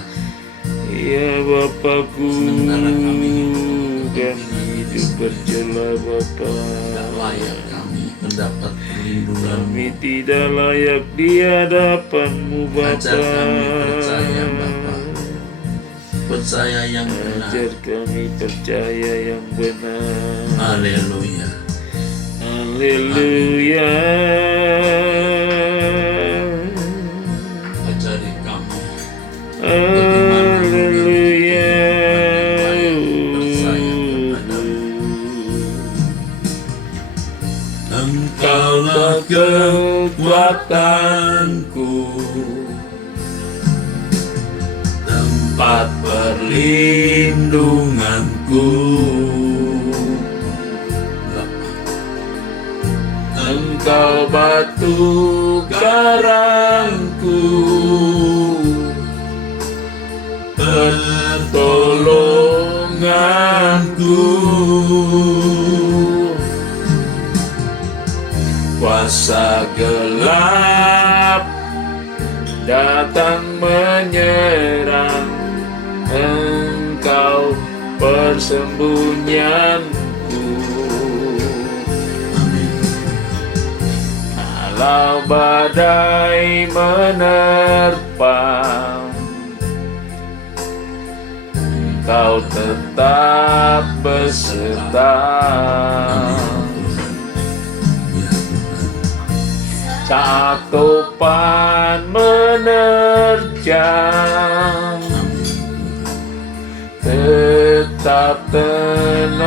Ya Bapakku, sementara kami kami hidup bercela Bapa. tidak layak kami mendapat perlindungan. Kami tidak layak di hadapan-Mu Bapa. Ajar kami percaya, Bapa, percaya yang benar. Ajar kami percaya yang benar. Haleluya. Haleluya. Ajari kami Haleluya. percaya kepadamu. Engkaulah kekuatanku, tempat perlindunganku. Engkau batu karangku, pertolonganku. Kuasa gelap datang menyerang, Engkau persembunyianku. Kalau badai menerpa, Engkau tetap beserta. Saat topan menerjang, tetap tenopang.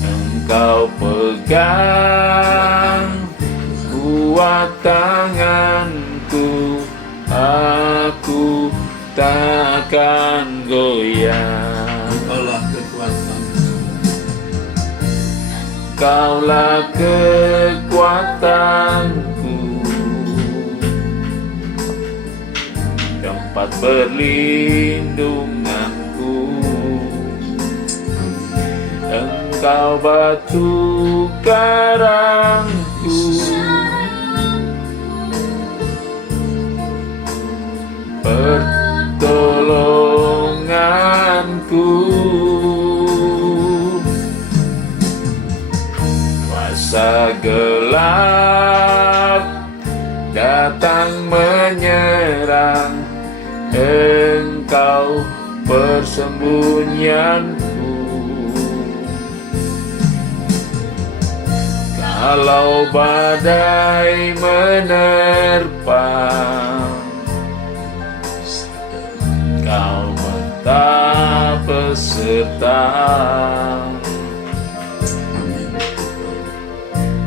Engkau pegang kuat tanganku, aku takkan goyang. Engkaulah kekuatan, Engkaulah kekuatanku, tempat perlindunganku. Engkau batu karangku, pertolonganku. Kuasa gelap datang menyerang, Engkau persembunyianku. Kalau badai menerpa, Kau tetap beserta.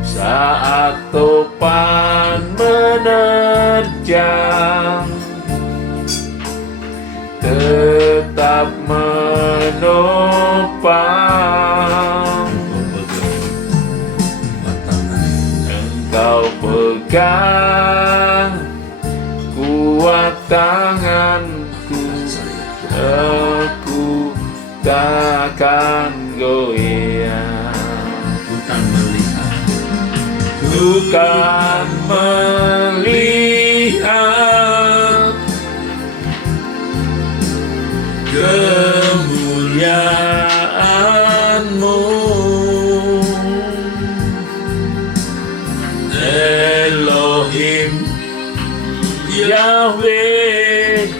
Saat topan menerjang, tetap menopang. Engkau pegang kuat tanganku, aku takkan goyang. Bukan melihat kemuliaan-Mu, Elohim Yahweh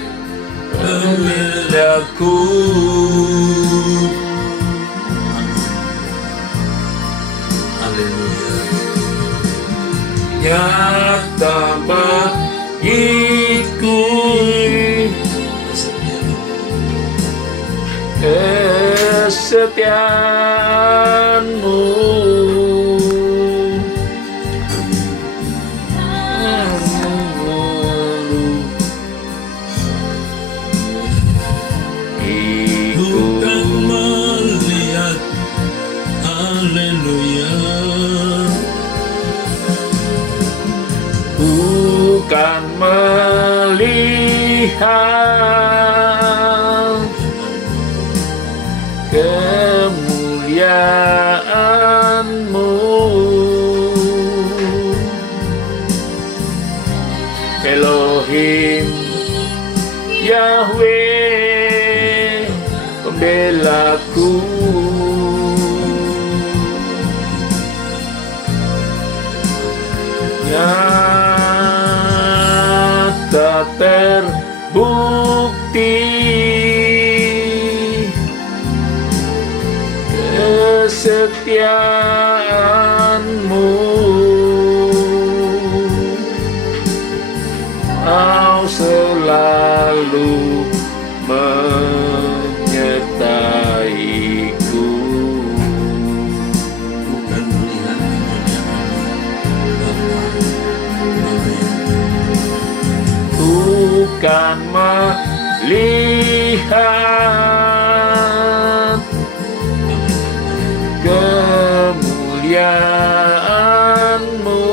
pembelaku. Nyata bagiku kesetiaan-Mu. Bukan melihat, haleluya, Bukan melihat kemuliaan-Mu, Elohim Yahweh, pembelaku. Nyata terbukti kesetiaan-Mu. Kau selalu menyertaiku. bukan melihat kemuliaan-Mu, Bapa. Amin. Bukan melihat kemuliaan-Mu,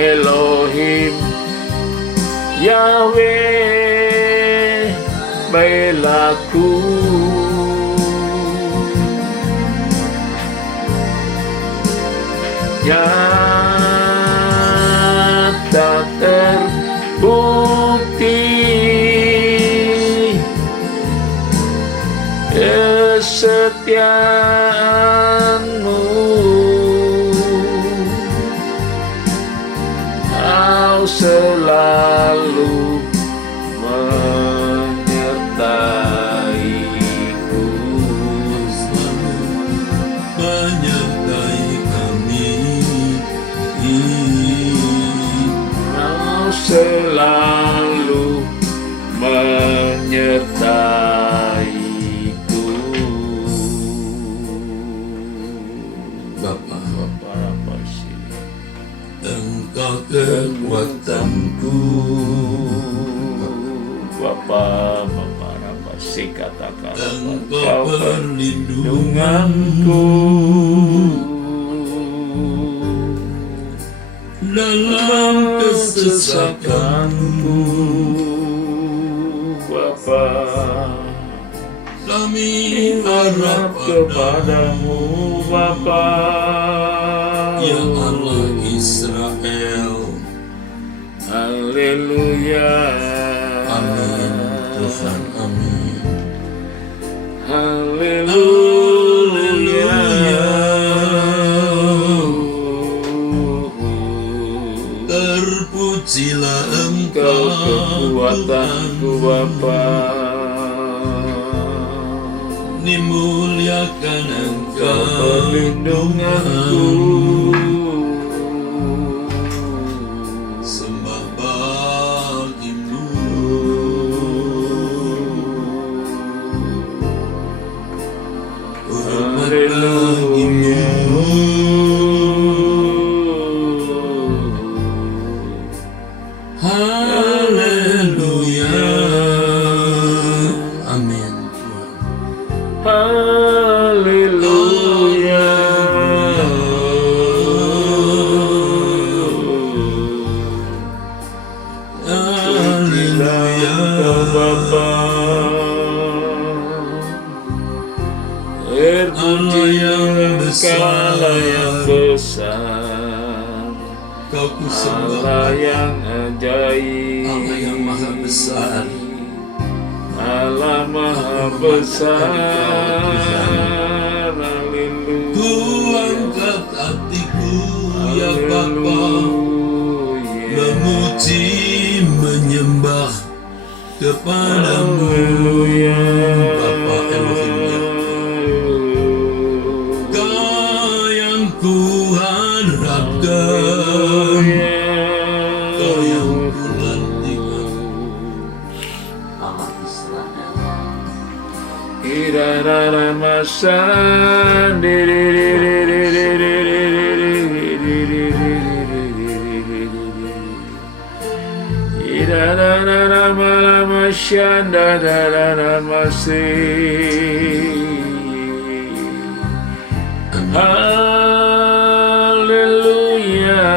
Elohim Yahweh, belaku. Nyata terbukti kesetiaan-Mu. Kau selalu menyertaiku. Menyertai kami. Kau selalu menyertaiku. Bapa, Apa sih? Engkau kekuatanku. Bapa apa sih katakan? Engkau perlindunganku. dalam kesesakanku. Bapa, Kami harap harap kepadamu Bapa, Ya Allah Israel. Haleluya. Amin Tuhan, amin. Haleluya. Terpujilah Engkau Engkau kekuatanku Bapa, dimuliakan Engkau perlindunganku. Sembah bagimu. Hormat bagimu. Haleluya. Amin Tuhan. Haleluya. Haleluya. Bapa, terpujilah Engkau yang besar, Kau ku sembah, Allah yang ajaib, Allah yang maha besar. Allah maha besar. Haleluya. Ku angkat hatiku ya Bapa, memuji menyembah kepadamu Bapa Elohim Yahweh. Kau yang ku harapkan, Kau yang ku nantikan. Allah Israel. Irarara masan Irarara malamasyan darara masih. Haleluya.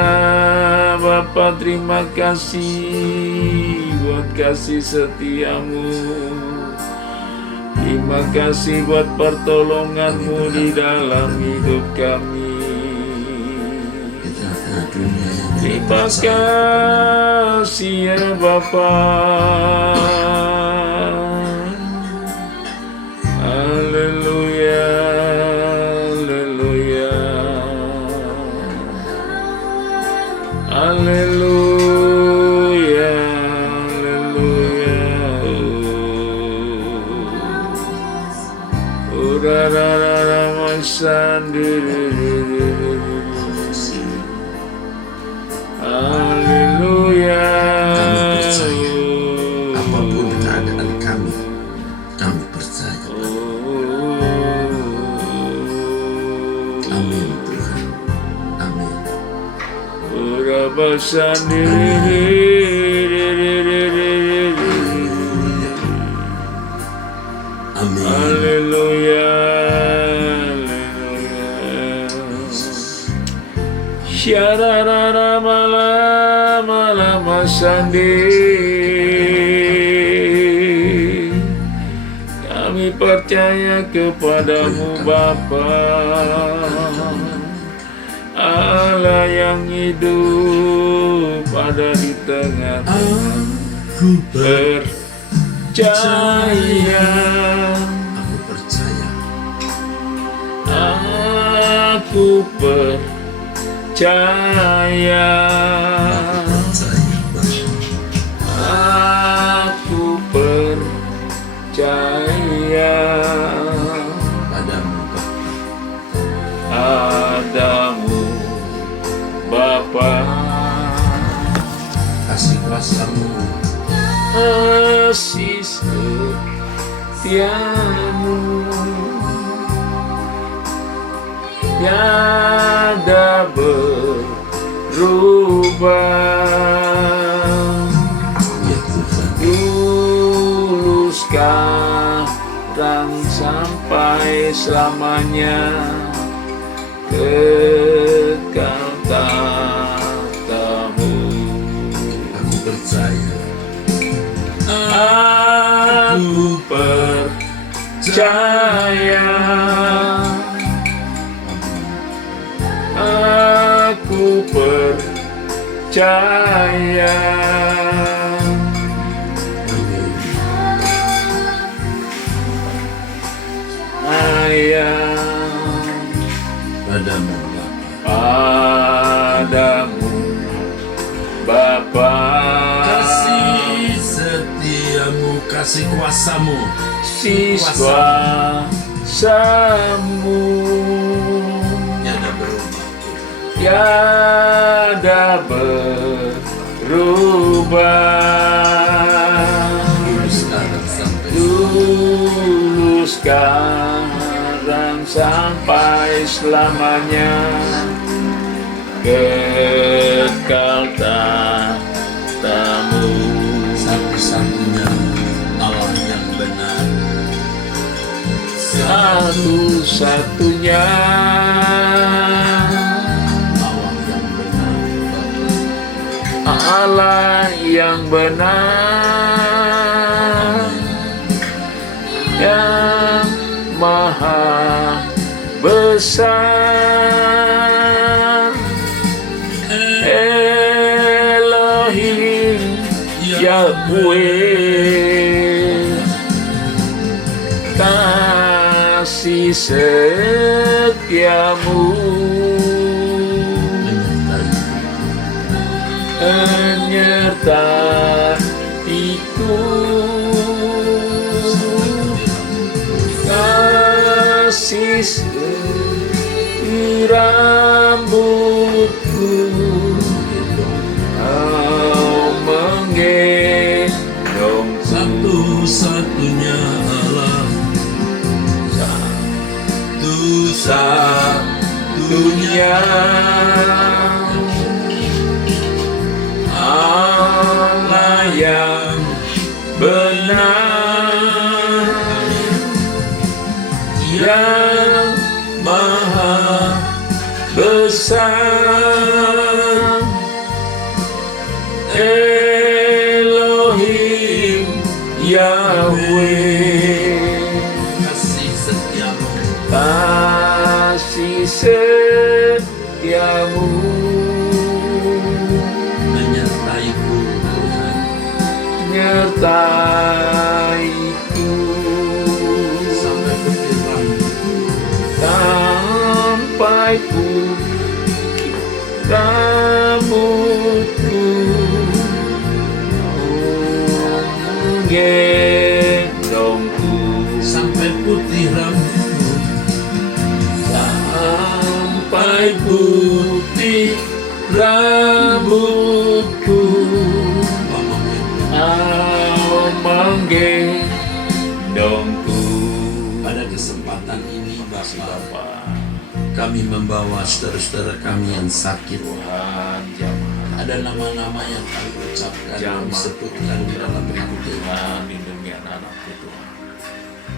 Bapa, terima kasih buat kasih setiamu. Terima kasih buat pertolonganmu di dalam hidup kami. Terima kasih ya Bapa. Haleluya, haleluya, haleluya, haleluya. Urarara masandiri. Haleluya. Kami percaya, apapun keadaan kami percaya. Amin Tuhan, amin. Amin. Haleluya. Syararara malam sandi. Kami percaya kepadamu Bapa, Allah yang hidup ada di tengah. Aku Percaya, Aku percaya. aku percaya. Aku percaya padamu Bapa. Kasih kuasa-Mu, kasih setiamu tiada berubah. ya Tuhan. Dulu, sekarang, sampai selamanya, kekal tatamu. Aku percaya. Aku percaya. Aku percaya. Padamu Bapa. kasih setiamu, kasih kuasa-Mu, kuasa-Mu tiada berubah. tiada berubah. Dulu, sekarang, sampai selamanya, kekal tatamu. Satu-satunya Allah yang benar. Satu-satunya Allah yang benar, yang maha besar. Elohim Yahweh, kasih setiamu menyertaiku. Kasih rambutku, kau menggendongku. Satu-satunya satu-satunya Allah, satu-satunya Allah yang benar, yang maha besar, Elohim Yahweh, kasih setiamu, kasih setiamu menyertaiku Tuhan, menyertaiku sampai putih rambutku, sampai putih rambutku, gendongku sampai putih rambutku, sampai putih rambutku, menggendongku. Pada kesempatan ini Bapa, kami membawa saudara-saudara kami yang sakit. Tuhan jamah, Ada nama-nama yang kami ucapkan, kami jamah sebutkan di dalam hati. Tuhan, lindungi anak-anakku Tuhan,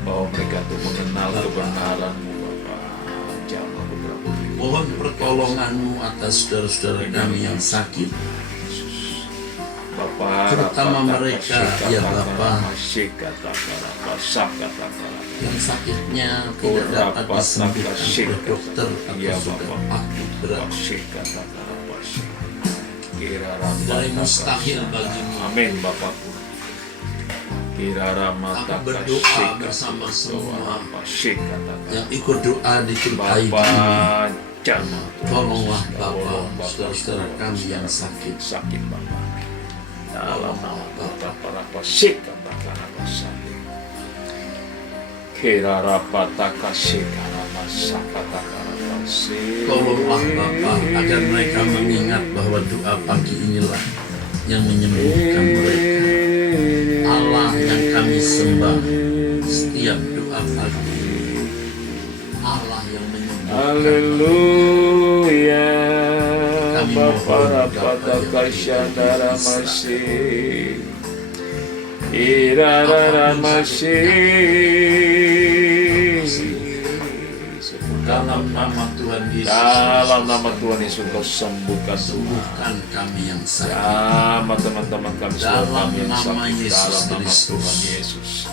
bahwa mereka tuh mengenal kebenaran-Mu Bapa. Jamah putra putri, Mohon pertolongan-Mu atas saudara-saudara kami yang sakit, Bapa, terutama mereka, ya Bapa, yang sakitnya tidak dapat disembuhkan oleh dokter atau sudah akut berat. Dari mustahil bagimu. Amin Bapakku. Aku berdoa bersama semua yang ikut doa di grup ID ini. Tolonglah Bapa saudara-saudara kami yang sakit. Sakit Bapak. Dalam nama Bapa para pasika takara sakit. Kira rapataka sikara masaka takara pasik. Tolonglah Bapa agar mereka mengingat bahwa doa pagi inilah yang menyembuhkan mereka. Allah yang kami sembah setiap doa pagi, Allah yang menyembuhkan. Haleluya. Kami Bapa mohon rapataka syandara masih. Irara masih. Dalam nama Tuhan Yesus, Dalam nama Tuhan Yesus Engkau sembuhkan Tuhan. sembuhkan kami yang sakit. Sama teman-teman kami semua Dalam kami yang nama sakit. Yesus Dalam nama Kristus. Tuhan Yesus.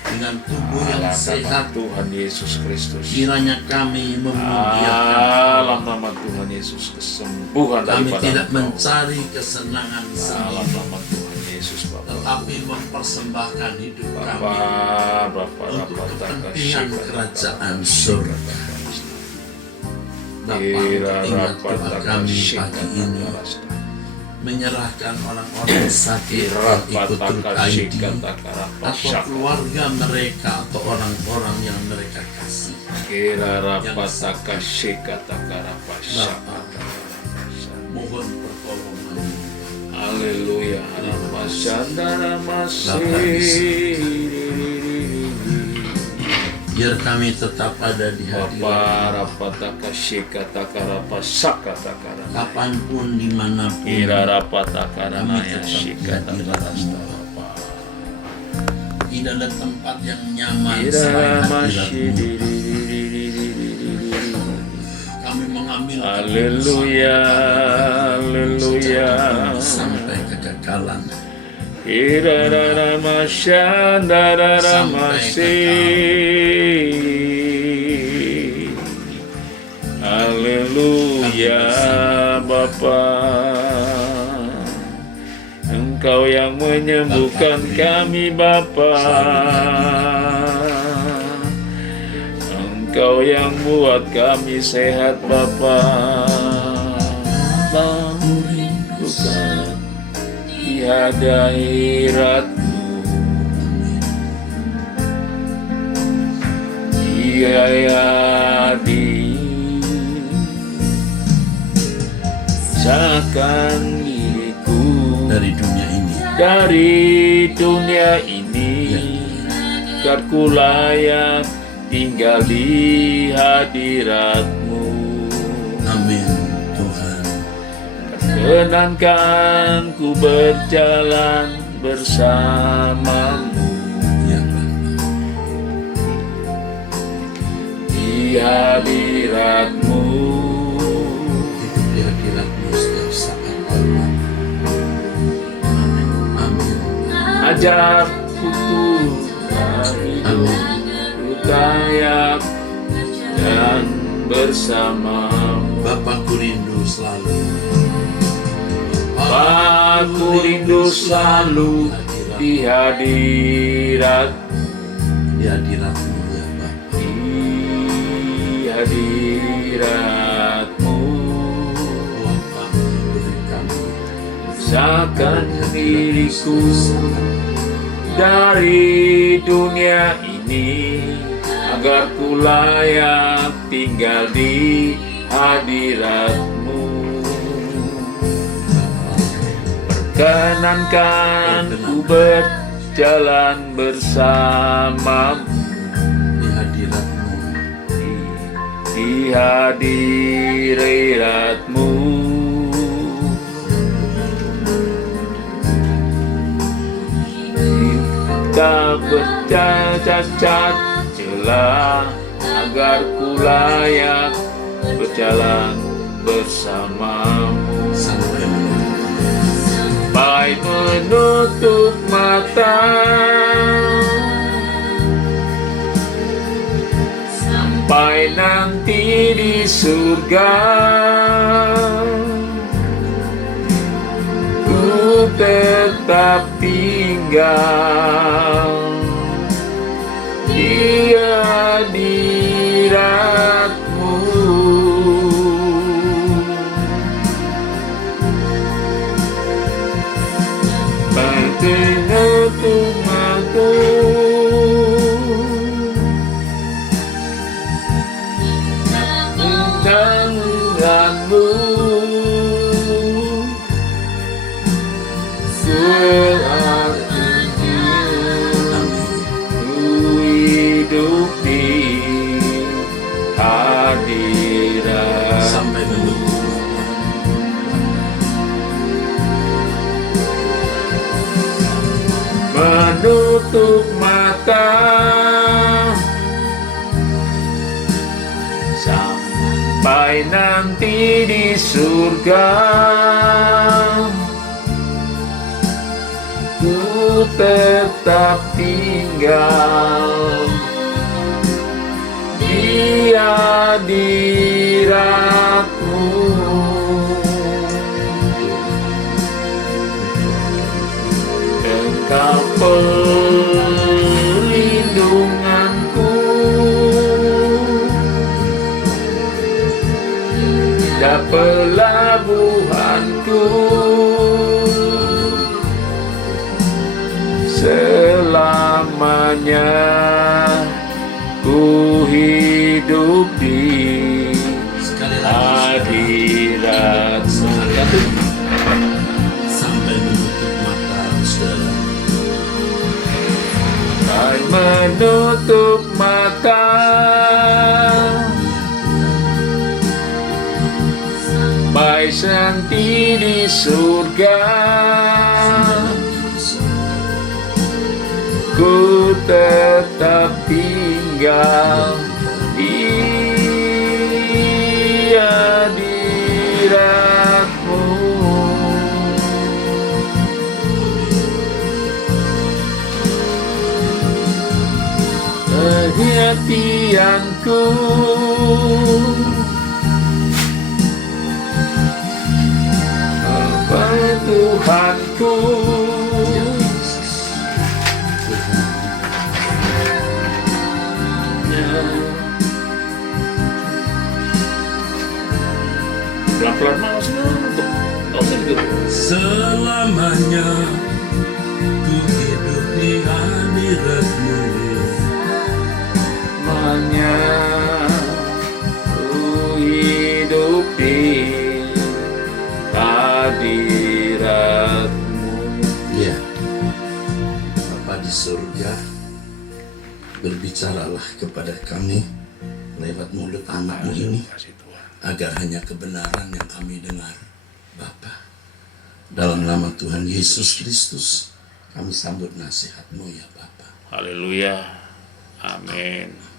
Dengan tubuh yang Dalam nama sehat, Tuhan Yesus Kristus. kiranya kami memuliakan. Dalam nama Tuhan Yesus kesembuhan Kami daripada tidak Engkau. mencari kesenangan Dalam sendiri, nama Tuhan Yesus Bapa. tetapi mempersembahkan hidup kami Bapa untuk Bapa kepentingan kerajaan surga. Bapa, ingat doa kami pagi ini, menyerahkan orang-orang sakit yang ikut grup ID, atau keluarga mereka, atau orang-orang yang mereka kasih. Mohon pertolongan. Haleluya. Biar kami tetap ada di hadirat, kapanpun, dimanapun, tidak ada tempat yang nyaman selain hadirat-Mu. Kami mengambil Haleluya, haleluya. sampai kekekalan. Haleluya Bapa, Engkau yang menyembuhkan kami Bapa, Engkau yang buat kami sehat Bapa. Bukan di hadirat-Mu, Dia hadir, pisahkan diriku Dari dunia ini, dari dunia ini, agar ku layak tinggal di hadirat-Mu. Amin Tuhan. Perkenankan ku berjalan bersama-Mu Ya Bapa. di hadirat-Mu. Hidup di hadirat-Mu setiap saat Bapa. Amin. Amin. Ajarku Amin. ku layak dan bersama-Mu. Bapakku rindu selalu. Aku rindu selalu di hadirat, di hadirat-Mu ya Bapa. di hadirat-Mu. Bapa berikan Pisahkan diriku dari dunia ini, agar ku layak tinggal di hadirat-Mu. Perkenankan ku berjalan bersama-Mu di hadirat-Mu. di hadirat-Mu. Tak bercacat celah, agar ku layak berjalan bersama-Mu. Sampai menutup mata, sampai nanti di surga, ku tetap tinggal di hadirat-Mu. Menutup mata, tangan-Mu seartinya ku hidup di hadirat. Sampai menutup Menutup mata, sampai nanti di surga, ku tetap tinggal di hadirat-Mu. Engkau perlindunganku dan pelabuhanku, selamanya ku hidup di hadirat-Mu. sampai menutup mata saudara. Sampai menutup mata, sampai nanti di surga, ku tetap tinggal di hadirat-Mu. Perhatianku apa Tuhanku, pelan-pelan maksudnya untuk gitu. Selamanya ku hidup di hadirat-Mu. Selamanya ku hidup di hadirat-Mu. Ya, Bapa di surga, Berbicaralah kepada kami lewat mulut anak-Mu ini, Kasih Tuhan. agar hanya kebenaran yang kami dengar, Bapa. Dalam nama Tuhan Yesus Kristus, kami sambut nasihat-Mu ya Bapa. Haleluya. Amin.